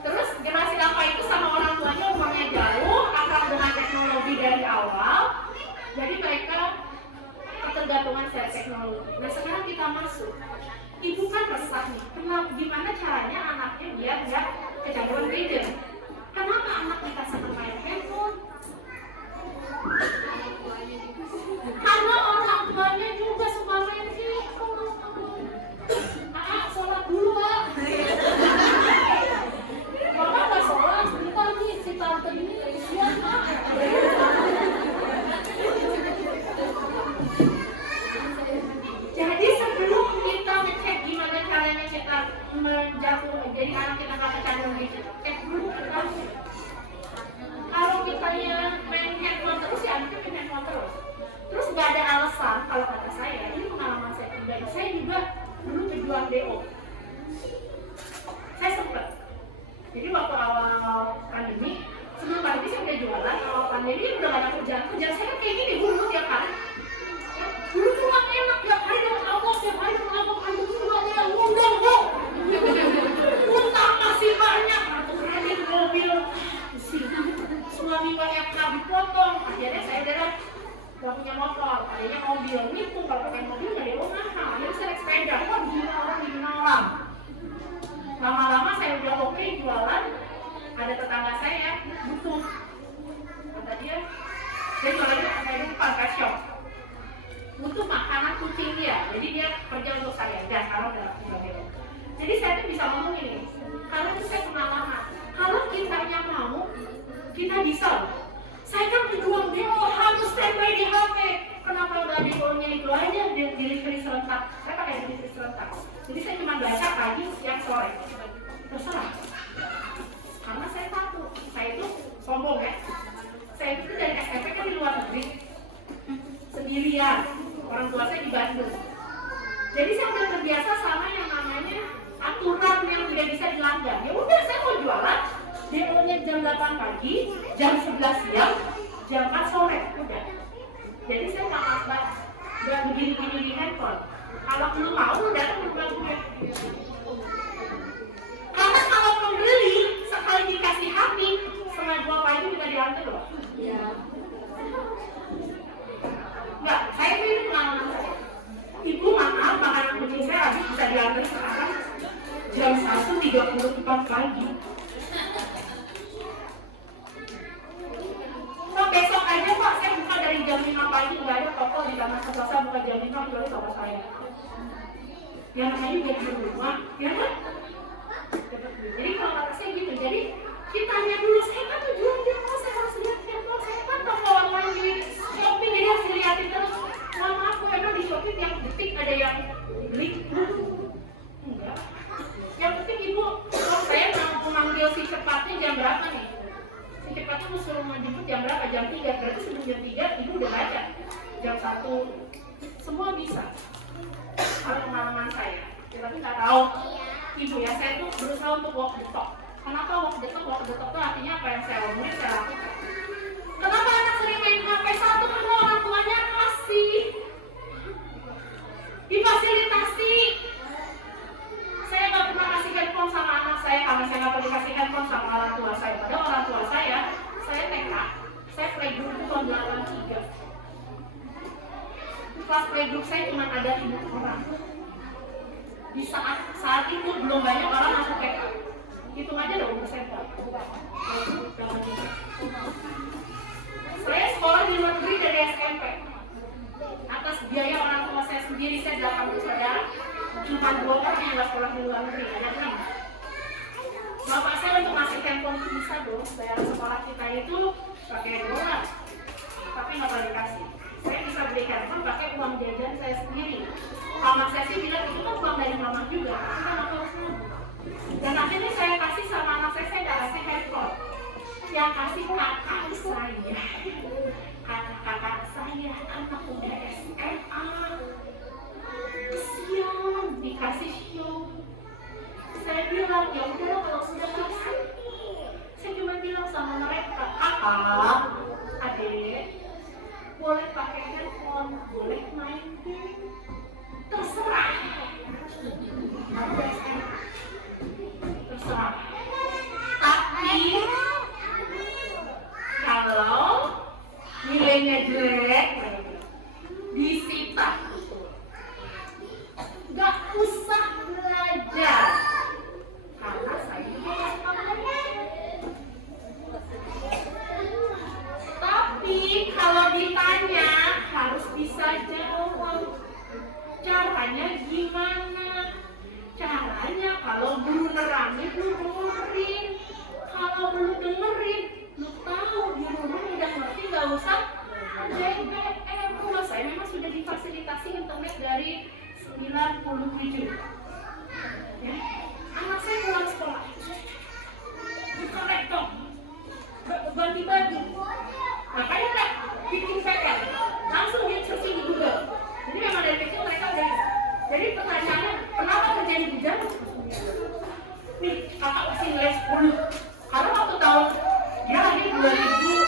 Terus generasi Alpha itu sama orang tuanya umurnya jauh, akrab dengan teknologi dari awal, jadi mereka ketergantungan secara teknologi. Nah sekarang kita masuk, ibu kan resah nih, gimana caranya anaknya biar nggak kecanduan gadget? Kenapa anak kita senang main handphone? Karena orang tuanya juga suka main handphone. Sholat dulu Kak. Mama nggak sholat, sebentar nih si tante ini siap Kak. Jadi sebelum kita ngecek gimana caranya kita menjatuh, jadi anak kita nggak kecanduan gadget, cek dulu kan. Kalau kitanya main handphone terus ya anaknya main handphone terus. Terus nggak ada alasan, kalau kata saya, ini pengalaman saya pribadi, saya juga dulu berjuang DO. Saya sempet. Jadi waktu awal pandemi, sebelum pandemi saya udah jualan, awal pandemi udah gak ada kerjaan. Kerjaan saya kan kayak gini, dulu tiap hari. Dulu tuh gak enak, tiap hari dengan Allah, tiap hari dengan Allah, ada semuanya yang ngundang, bu. Utang masih banyak, kartu kredit, mobil. Suami WFH dipotong, akhirnya saya gak punya motor, adanya mobil. Ngitung kalau pakai mobil gak ada mahal, akhirnya saya naik sepeda. Wah, digina orang. Lama-lama saya udah oke jualan, ada tetangga saya butuh, kata dia jualannya kayak di depan shop, butuh makanan kucing dia, jadi dia kerja untuk saya dan kalau udah jual. Jadi saya tuh bisa ngomong ini, karena itu saya pengalaman, kalau kitanya mau, kita bisa. Saya kan berjuang dia harus standby di HP. Kenapa nggak di-nya itu aja di delivery serentak? Saya pakai delivery serentak. Jadi saya cuma baca pagi, siang, sore. Terserah. Karena saya tahu, saya itu sombong ya. Saya itu dari SMP kan di luar negeri. Sendirian. Orang tua saya di Bandung. Jadi saya udah terbiasa sama yang namanya aturan yang tidak bisa dilanggar. Ya udah saya mau jualan. DO-nya jam 8 pagi, jam 11 siang, jam 4 sore. Udah. Jadi saya nggak begini-gini di handphone. Kalau belum mau, datang ke rumah gue. Karena kalau pembeli sekali dikasih HP, setengah 2 pagi juga diantar loh. Iya. Enggak, saya itu pengalaman saya. Ibu maaf, makanan kucing saya habis bisa diantar sekarang jam 1:34 pagi. Besok aja Pak, saya buka dari jam 5 pagi, nggak ada toko di Taman Selasa buka jam 5 kecuali toko saya. Yang namanya juga di rumah, ya kan? Jadi kalau kata saya gitu, jadi kita tanya dulu, saya kan tujuan dia mau saya harus lihat handphone, saya kan toko online di shopping, jadi harus dilihatin terus. Mama aku emang di shopping yang detik ada yang beli? Enggak. Yang penting ibu, kalau saya mau memanggil si cepatnya jam berapa nih? Si cepatnya mau suruh suruh menjemput jam berapa? Jam 3. Berarti sebelum jam 3 ibu udah baca. Jam 1 semua bisa. Kalau pengalaman saya, ya, tapi nggak tahu ibu ya, saya tuh berusaha untuk walk the talk. Kenapa walk the talk? Walk the talk itu artinya apa yang saya omongin saya lakukan. Kenapa anak sering main HP? Satu, karena orang tuanya kasih, difasilitasi. Saya nggak pernah kasih handphone sama anak saya karena saya nggak pernah dikasih handphone sama orang tua saya. Padahal orang tua saya TK, saya playgroup itu tahun 83. Kelas playgroup saya cuma ada 5 orang. Di saat itu belum banyak orang masuk TK. Hitung aja loh umur saya berapa. Saya sekolah di luar negeri dari SMP. Atas biaya orang tua saya sendiri, saya 8 bersaudara. Cuma 2 orang yang nggak sekolah di luar negeri, ada 5. Bapak saya untuk ngasih handphone itu bisa dong. Saya sekolah kita itu pakai dolar, tapi nggak boleh dikasih. Saya bisa beli handphone pakai uang jajan saya sendiri. Mama saya sih bilang itu kan uang dari mama juga, kita nggak harus nabung. Dan akhirnya saya kasih sama anak saya nggak kasih handphone. Yang kasih kakak saya. Kakak saya anak udah SMA. Kesian dikasih show. Saya bilang ya udah kalau sudah kasih. Saya cuma bilang sama mereka, kakak, adik, boleh pakai handphone, boleh main game, terserah. Terserah. Tapi kalau nilainya jelek, disita. Gak usah belajar. Karena saya juga tapi kalau ditanya harus bisa jawab. Caranya gimana? Caranya kalau belum nerangin, lu dengerin. Kalau belum dengerin, lu tahu di rumah udah ngerti, gak usah BBM. Kalau saya memang sudah difasilitasi internet dari 97. Ya. Anak saya pulang sekolah, buka laptop, ganti baju, makanya tak bikin PR, langsung dia searching di Google. Jadi memang dari kecil mereka udah. Jadi pertanyaannya, kenapa terjadi bujang? Nih, kakak kasih nilai 10. Karena waktu tahun dia lagi 2000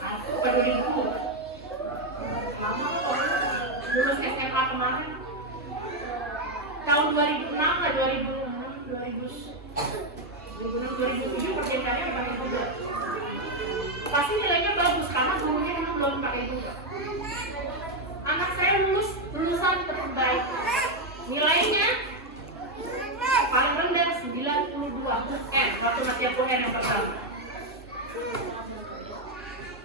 atau 2000 lama kok lulus SMA kemarin tahun 2006 lah, 2007 perbedaannya pakai Google. Pasti nilainya bagus karena dulunya memang belum pakai Google. Anak saya lulusan terbaik, nilainya paling rendah 92 UN waktu masih UN yang pertama.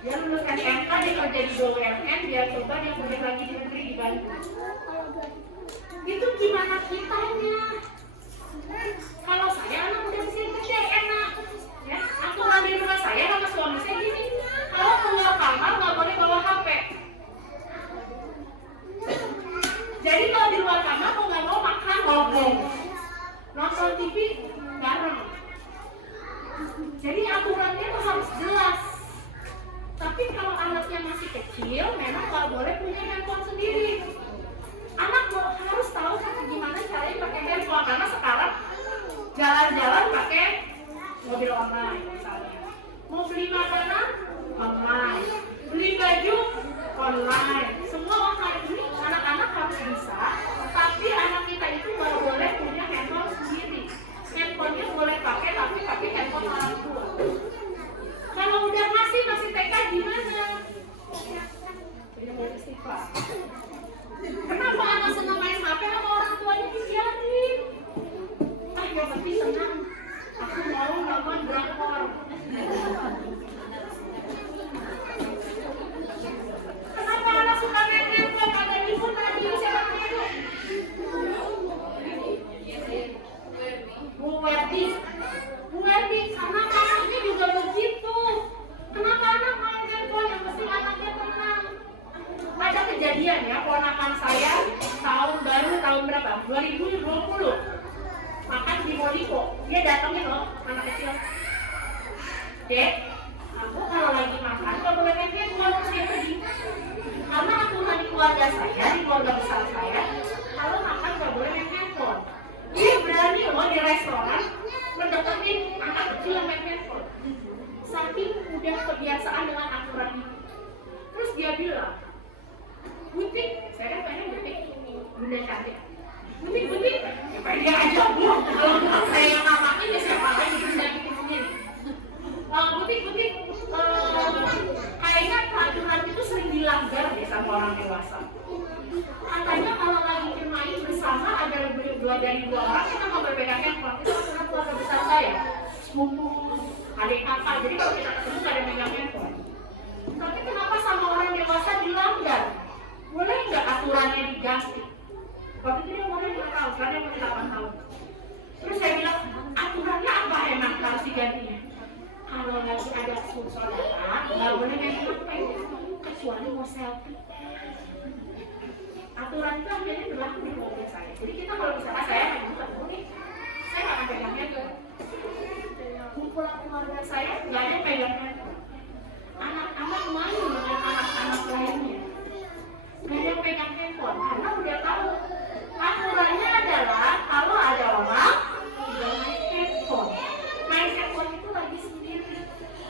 Dia lulus SMK, dia kerja di BUMN, dia coba dia kuliah lagi di negeri di Bandung. Itu gimana kitanya? Kalau saya anak udah bisa kerja enak, ya. Aturan di rumah saya sama suami saya gini, kalau keluar kamar nggak boleh bawa HP. Jadi kalau di luar kamar mau nggak mau makan ngomong, nonton TV bareng. Jadi aturannya tuh harus jelas. Tapi kalau anaknya masih kecil, memang nggak boleh punya handphone sendiri. Anak harus tahu gimana caranya pakai handphone, karena sekarang jalan-jalan pakai mobil online misalnya. Mau beli makanan online, beli baju online, semua online. Ini anak-anak harus bisa, tapi anak kita itu nggak boleh punya handphone sendiri. Handphonenya boleh pakai, tapi pakai handphone orang tua. Kalau udah masih TK gimana? Kenapa anak senang main HP sama orang tuanya dibiarin? Ya tapi senang. Aku mau nonton drakor. Kenapa anak suka main handphone? Ada ibu tadi siapa itu? Bu Werdi, anak-anaknya juga begitu. Kenapa anak main handphone? Yang penting anaknya tenang. Ada kejadian ya, ponakan saya tahun berapa? 2020 makan di Moliko. Dia datangin loh, anak kecil. Dek, aku keluarga saya, di keluarga besar saya, kalau makan nggak boleh main handphone. Dia berani loh di restoran mendeketin anak kecil yang main handphone. Saking udah kebiasaan dengan aturan itu. Terus dia bilang, Butik, saya kan pengen Butik, bunda cantik. Butik, dia aja bu. Kalau bukan saya yang ngamakin, ya siapa lagi bisa bikin sendiri. Butik, kayaknya peraturan itu sering dilanggar deh sama orang dewasa. Katanya kalau lagi bermain bersama ada lebih dari 2 orang, kita nggak boleh pegang handphone. Itu aturan keluarga besar saya, sepupu, adik kakak. Jadi kalau kita ketemu nggak ada pegang handphone. Tapi kenapa sama orang dewasa dilanggar? Boleh nggak aturannya diganti? Waktu itu dia umurnya 5 tahun, sekarang dia umur 8 tahun. Terus saya bilang, aturannya apa emang harus digantinya? Kalau lagi ada saudara, nggak boleh main HP, kecuali mau selfie. Aturan itu akhirnya berlaku di keluarga saya. Jadi kita kalau misalnya saya main ketemu nih, saya nggak akan pegang handphone. Kumpulan keluarga saya nggak ada yang pegang handphone. Anak-anak main dengan anak-anak lainnya. Nggak ada yang pegang handphone karena udah tahu aturannya adalah kalau ada orang tidak main handphone. Main handphone itu lagi sendiri.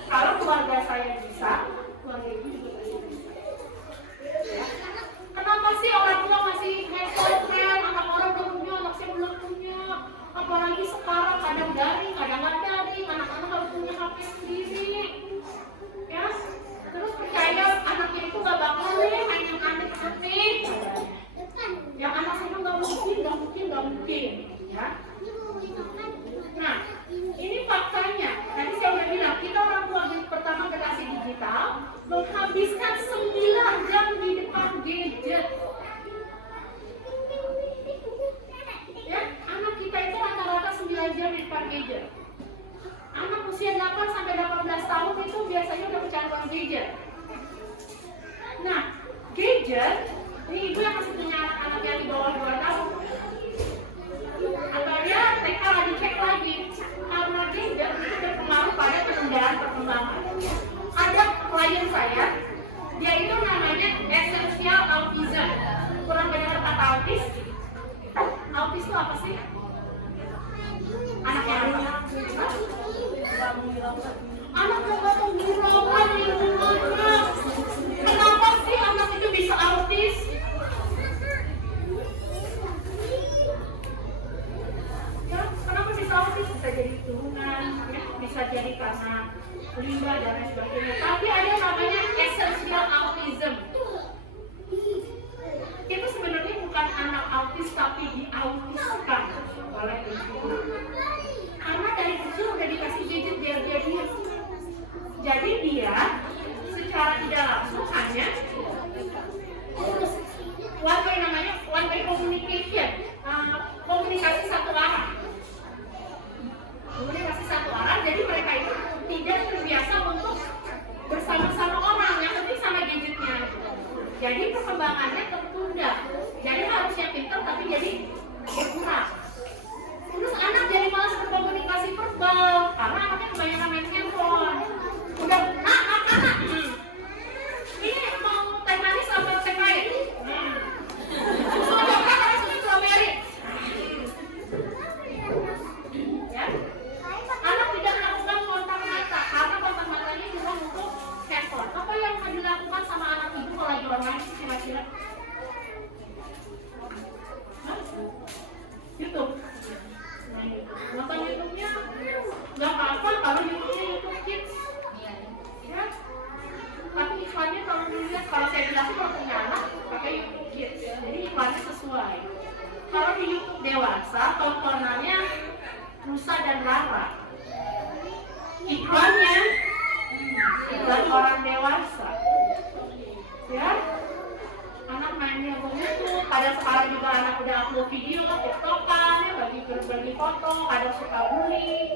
Kalau keluarga saya bisa, keluarga ibu juga pasti bisa. Ya. Kenapa sih orang tua masih handphone? Anak orang belum punya, anak saya belum punya. Apalagi sekarang kadang daring, kadang nggak daring. Anak-anak harus punya HP sendiri. Ya, terus percaya anaknya itu gak bakal main yang aneh-aneh. Yang anak saya gak mungkin, ya. Nah, ini faktanya. Tadi saya udah bilang, kita orang tua pertama generasi digital menghabiskan 9 jam di depan gadget. Ya, anak kita itu rata-rata 9 jam di depan gadget. Anak usia 8 sampai 18 tahun itu biasanya udah kecanduan gadget. Nah, gadget, ini ibu yang masih punya anak yang di bawah 2 tahun. Atau dia TK lagi cek lagi. Karena gadget itu berpengaruh pada penundaan perkembangan. Ada klien saya, dia itu namanya essential autism. Kurang dengar kata autis? Autis itu apa sih? Anak yang apa? Anak yang gak menghiraukan lingkungannya. Kenapa sih anak itu bisa autis? Ya, kenapa bisa autis? Bisa jadi turunan, ya, bisa jadi karena limbah dan lain sebagainya. Tapi ada namanya essential autism. Itu sebenarnya bukan anak autis tapi diautiskan oleh lingkungan. Karena dari kecil udah dikasih gadget biar dia diam. Jadi dia secara tidak langsung hanya one way communication, komunikasi satu arah. Komunikasi satu arah, jadi mereka itu tidak terbiasa untuk bersama-sama orang, yang penting sama gadgetnya. Jadi perkembangannya tertunda. Jadi harusnya pintar tapi jadi berkurang. Terus anak jadi malas berkomunikasi verbal karena anaknya kebanyakan main handphone. Udah, anak. Ini mau teh manis apa teh pahit? Susu coklat atau susu strawberry? Ya. Anak tidak melakukan kontak mata karena kontak matanya cuma untuk handphone. Apa yang akan dilakukan sama anak ibu kalau lagi online kira-kira? YouTube. Nonton YouTube-nya nggak apa-apa kalau YouTube-nya YouTube Kids. Ya. Tapi iklannya kalau dilihat, kalau saya bilang kalau punya anak pakai YouTube Kids. Jadi iklannya sesuai. Kalau di YouTube dewasa, tontonannya Nusa dan Rara. Iklannya iklan orang dewasa. Ya. Anak mainnya begitu. Kadang sekarang juga anak udah upload video ke TikTokan, ya, berbagi foto, kadang suka bully.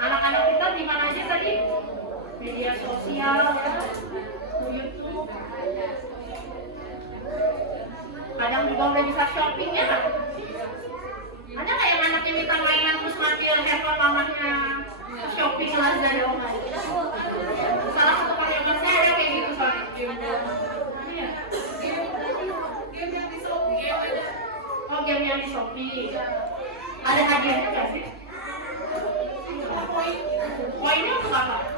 Anak-anak kita di mana aja tadi? Media sosial, ya, YouTube. Kadang juga udah bisa shopping, ya. Ada nggak yang anaknya minta mainan terus matiin handphone mamanya shopping Lazada online? Salah satu karyawan saya ada kayak gitu soalnya. yang di Shopee. Ada hadiahnya nggak sih? Poinnya untuk apa?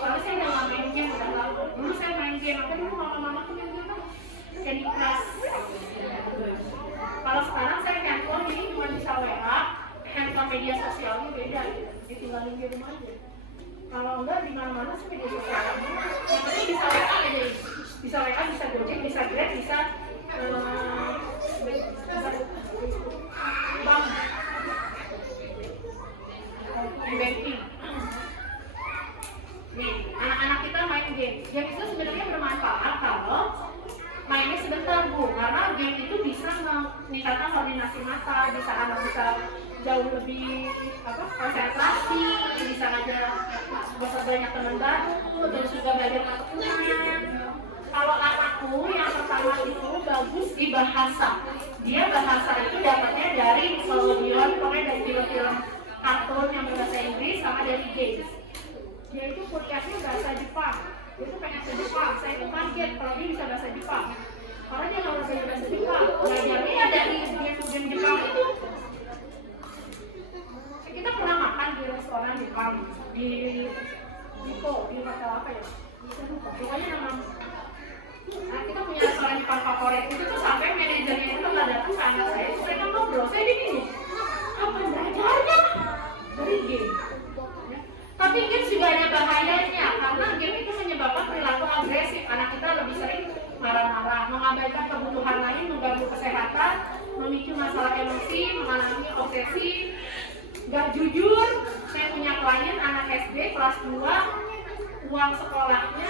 Kalau saya udah nggak main game, udah lama. Dulu saya main game, apa dulu mama-mama tuh main game Candy Crush. Kalau sekarang saya handphone ini cuma bisa WA, handphone media sosialnya beda, ditinggalin di rumah aja. Kalau enggak di mana-mana sih media sosialnya. Yang penting bisa WA aja, bisa WA, bisa Gojek, bisa Grab, bisa bank, banking. Nih, anak-anak kita main game. Game itu sebenarnya bermanfaat kalau mainnya sebentar Bu, karena game itu bisa meningkatkan koordinasi mata, bisa anak bisa jauh lebih konsentrasi, bisa ngajak banyak teman baru, terus juga belajar mata. Kalau anakku yang pertama itu bagus di bahasa, dia bahasa itu dapatnya dari Nickelodeon, pokoknya dari film-film kartun yang berbahasa Inggris sama dari games. Dia itu kuliahnya bahasa Jepang. Dia tuh pengen ke Jepang, saya tuh kaget kalau dia bisa bahasa Jepang. Karena dia nggak bisa bahasa Jepang, belajarnya ya dari game Jepang itu. Kita pernah makan di restoran Jepang, di hotel apa ya? Pokoknya nama. Nah, kita punya restoran Jepang favorit itu tuh sampai manajernya itu nggak datang ke anak saya, mereka ngobrol, saya begini, apa belajarnya dari game? Tapi game juga ada bahayanya, karena game itu menyebabkan perilaku agresif. Anak kita lebih sering marah-marah, mengabaikan kebutuhan lain, mengganggu kesehatan, memicu masalah emosi, mengalami obsesi, gak jujur. Saya punya klien anak SD kelas 2, uang sekolahnya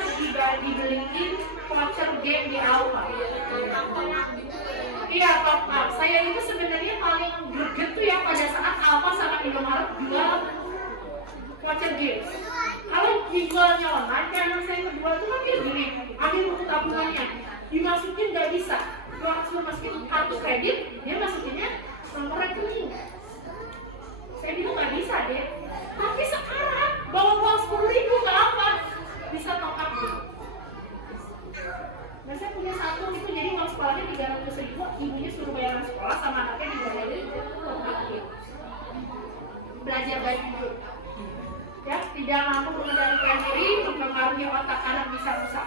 dibeliin voucher game di Alfa. Iya, top up. Saya itu sebenarnya paling greget tuh ya pada saat Alfa sama Indomaret jual voucher games. Kalau dijualnya online, kayak anak saya kedua itu kan dia gini, ambil buku tabungannya, dimasukin nggak bisa. Dia harus masukin kartu kredit, dia masukinnya nomor rekening. Saya bilang nggak bisa deh. Tapi sekarang bawa uang 10.000 ke apa? Bisa top up deh. Nah saya punya satu itu, jadi uang sekolahnya 300.000, ibunya suruh bayaran sekolah sama anaknya dibayarin top up deh. Belajar baik dulu. Ya, tidak mampu mengendalikan diri, mempengaruhi otak anak bisa rusak.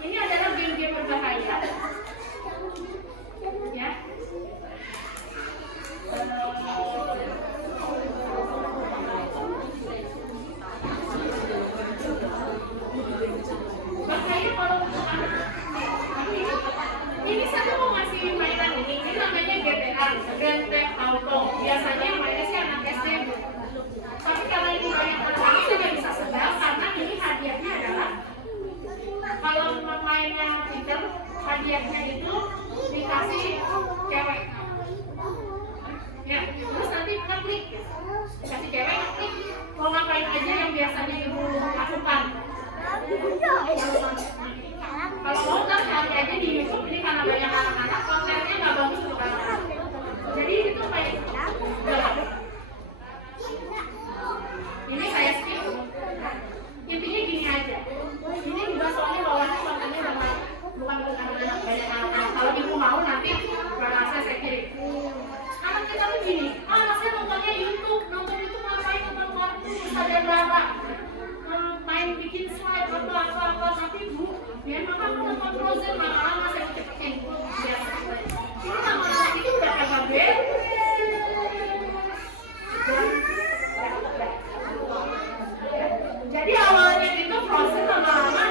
Ini adalah game-game berbahaya. Ya. Bahaya kalau untuk anak. Ini saya mau ngasih mainan ini namanya GTA, Grand Theft Auto. Biasanya yang mainnya sih anak SD. Tapi kalau ini banyak anak-anak juga bisa sedang, karena ini hadiahnya adalah kalau mainnya pinter, hadiahnya itu dikasih cewek. Ya, terus nanti ngeklik, dikasih cewek ngeklik, mau ngapain aja yang biasanya ibu lakukan. Kalau mau ntar cari aja di YouTube, ini karena banyak anak-anak, kontennya nggak bagus untuk anak-anak. Jadi itu kayak ini saya skip. Intinya gini aja. Ini juga soalnya bawahnya kontennya bukan anak-anak, banyak anak-anak. Kalau ibu mau nanti saya kirim. Anak kita tuh gini, anak saya nonton YouTube ngapain, nonton kartun, ada drama, main bikin slide apa tapi bu, biar mama nonton Frozen, lama-lama saya cepetin. Ini lama-lama itu udah kagak beres. Jadi awalnya itu proses lama-lama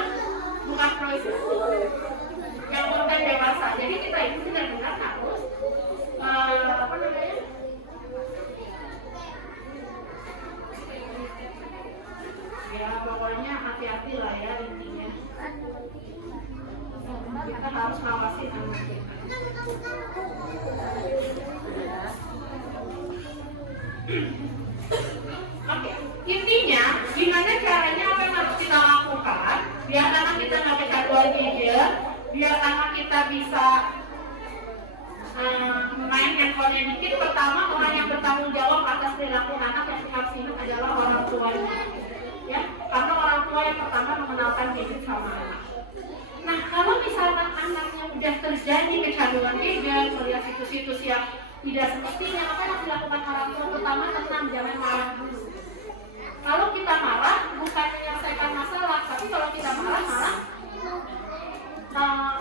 bukan proses yang konten dewasa. Jadi kita itu benar-benar harus apa namanya? Ya pokoknya hati-hati lah ya intinya. Kita harus ngawasin anak kita. Oke, intinya gimana caranya, apa yang harus kita lakukan biar anak kita nggak kecanduan gadget, biar anak kita bisa main handphonenya dikit. Pertama, orang yang bertanggung jawab atas perilaku anak yang harus ingat adalah orang tuanya. Ya, karena orang tua yang yang pertama mengenalkan gadget sama anak. Nah, kalau misalkan anaknya udah terjadi kecanduan gadget, melihat situs-situs yang tidak semestinya, maka yang dilakukan orang tua pertama tenang, jangan marah dulu. Kalau kita marah, bukan menyelesaikan masalah, tapi kalau kita marah,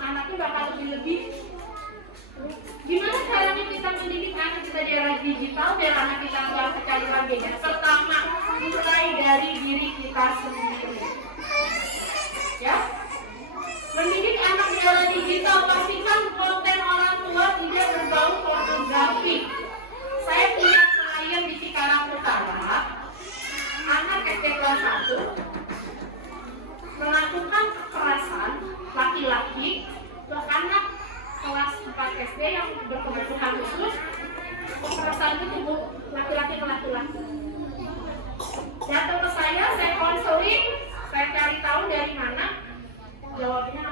anaknya bakal lebih. Gimana caranya kita mendidik anak kita di era digital biar anak kita nggak kecanduan gadget? Pertama, mulai dari diri kita sendiri. Ya, mendidik anak di era digital, pastikan konten orang tua tidak berbau pornografi. Saya punya klien di Cikarang Utara, anak SD kelas 1 melakukan kekerasan laki-laki ke anak kelas 4 SD yang berkebutuhan khusus. Kekerasan itu laki-laki ke laki-laki. Datang ke saya konseling, saya cari tahu dari mana. Jawabnya,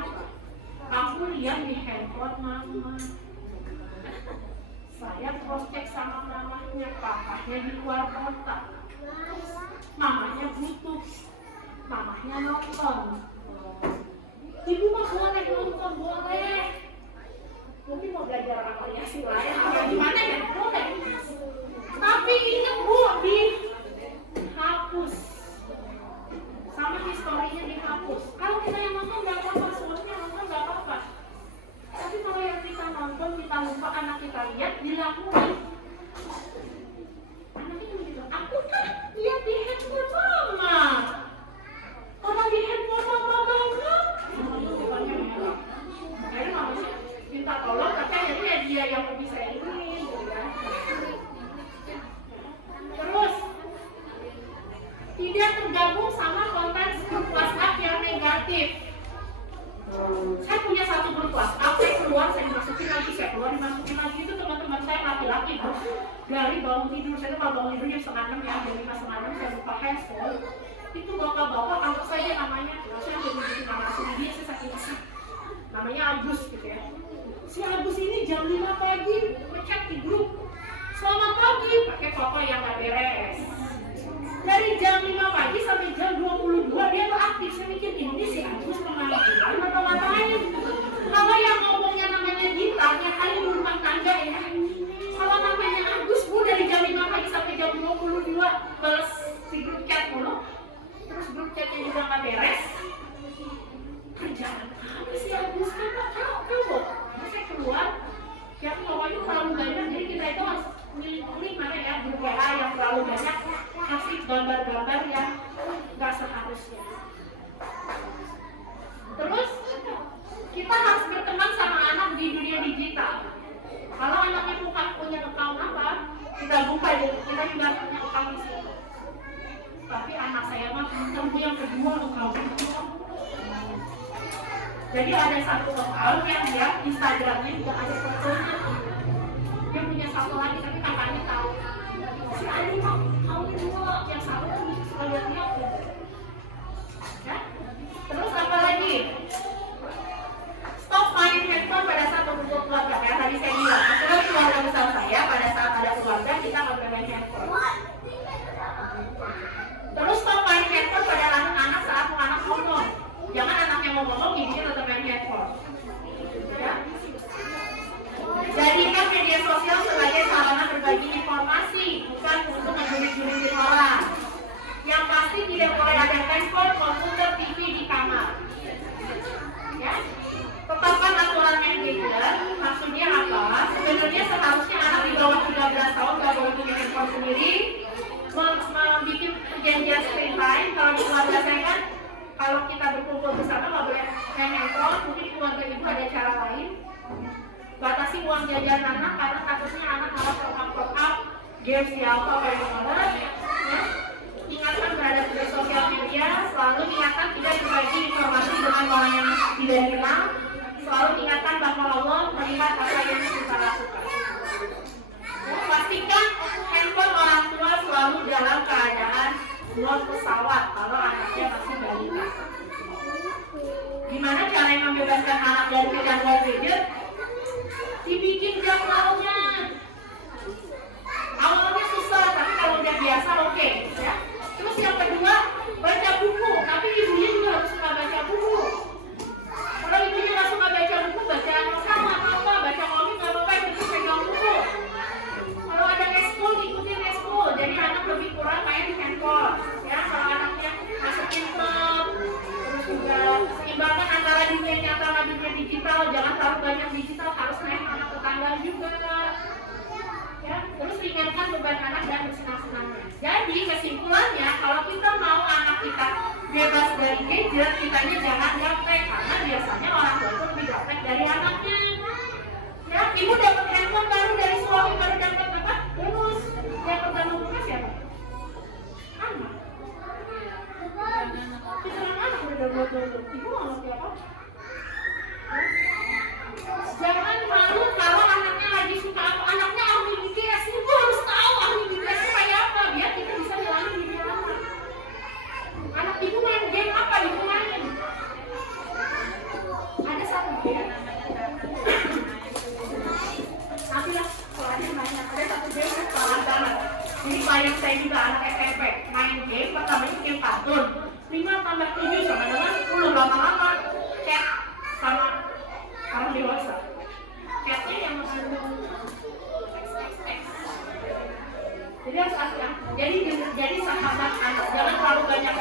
aku lihat di handphone mama. Saya cross check sama mamanya, papanya di luar kota. Mamanya butuh, mamanya nonton. Ibu mah boleh nonton, boleh. Mungkin mau belajar variasi lain atau gimana ya, boleh. Tapi ingat bu, dihapus. Sama historinya dihapus. Kalau kita yang nonton nggak apa-apa, semuanya nonton nggak apa-apa. Tapi kalau yang kita nonton, kita lupa, anak kita lihat, dilakukan. Anaknya begitu, aku kan lihat di handphone mama. Kalau di handphone mama banget, bukannya merah. Akhirnya mamanya minta tolong, tapi akhirnya dia yang lebih saya ini, gitu kan. Terus tidak tergabung sama konten grup WhatsApp yang negatif. Saya punya satu grup WhatsApp, saya keluar, saya dimasukin lagi, saya keluar, dimasukin lagi. Itu teman-teman saya laki-laki, dari bangun tidur, saya tuh kalau bangun tidur jam 5:30 ya, jam 5:30 saya buka handphone. Itu bapak-bapak, anggap saja namanya, saya jadi nama asli dia, saya sakit kesal. Namanya Agus gitu ya. Si Agus ini jam 5 pagi ngechat di grup, selamat pagi, pakai foto yang gak beres. Dari jam 5 pagi sampai jam 22 dia tuh aktif. Saya mikir ini si Agus pengalaman atau ngapain. Kalau yang ngomongnya namanya Gita, yang kali rumah tangga ya. Kalau namanya Agus, bu dari jam 5 pagi sampai jam 22 balas si grup chat mulu. Terus grup chatnya juga gak beres. Kerjaan apa sih Agus? Kau saya keluar, ya pokoknya terlalu banyak, jadi kita itu harus milih mana ya grup WA yang terlalu banyak, kasih gambar-gambar yang nggak seharusnya. Terus kita harus berteman sama anak di dunia digital. Kalau anaknya punya account apa, kita buka, kita juga punya account di situ. Tapi anak saya mah pintar yang kedua account. Jadi ada satu account yang dia Instagramnya juga ada fotonya. Dia punya satu lagi, tapi kakaknya tahu. Si Adi mah tahu dua, yang satu suka lihat-lihat gitu. Ya? Terus apa lagi? Stop main handphone pada saat berkumpul keluarga. Ya tadi saya bilang, kalau keluarga besar saya pada saat ada keluarga kita nggak boleh main handphone. Terus stop main handphone pada anak-anak saat anak ngomong. Jangan anaknya mau ngomong, ibunya tetap main handphone. Ya? Jadikan media sosial sebagai sarana berbagi informasi, bukan untuk ngejurit-juritin orang. Yang pasti tidak boleh ada handphone, komputer, TV di kamar. Ya? Tetapkan aturan manajemen. Maksudnya apa? Sebenarnya seharusnya anak di bawah 13 tahun nggak boleh punya handphone sendiri. Membuat perjanjian screen time. Kalau di keluarga saya kan, kalau kita berkumpul bersama nggak boleh main handphone. Mungkin keluarga ibu ada cara lain. Batasi uang jajan anak karena takutnya anak malah top up games di apa kayak gimana. Ya. Ingatkan berada di sosial media, selalu ingatkan tidak berbagi informasi dengan orang yang tidak kenal. Selalu ingatkan bahwa Allah melihat apa yang kita lakukan. Ya, pastikan handphone orang tua selalu dalam keadaan mode pesawat kalau anaknya masih balita. Gimana cara membebaskan anak dari kecanduan gadget? Dibikin jadwalnya. Awalnya susah, tapi kalau udah biasa oke, ya. Terus yang kedua, baca buku, tapi ibunya beban anak dan bersenang-senangnya. Jadi kesimpulannya, kalau kita mau anak kita bebas dari gadget, kitanya jangan gaptek, karena biasanya orang tua itu lebih gaptek dari anaknya. Ya, ibu dapat handphone baru dari suami, baru dapat apa? Bonus. Yang pegang bonusnya siapa? Anak. Pikiran anak udah buat ibu mau ngerti apa? Jangan malu kalau anaknya lagi suka apa, anaknya ahli BTS, ibu harus tahu ahli BTS kayak apa, biar kita bisa ngilangin diri anak. Anak ibu main game apa ibu main? Ada satu game nanti lah kalau ada banyak, ada satu game yang salah banget. Jadi klien saya juga anak SMP main game, pertamanya game kartun 5 tambah 7 sama dengan 10, lama-lama chat sama orang dewasa. Chatnya yang mengandung XXX. Jadi harus jadi sahabat anak, jangan terlalu banyak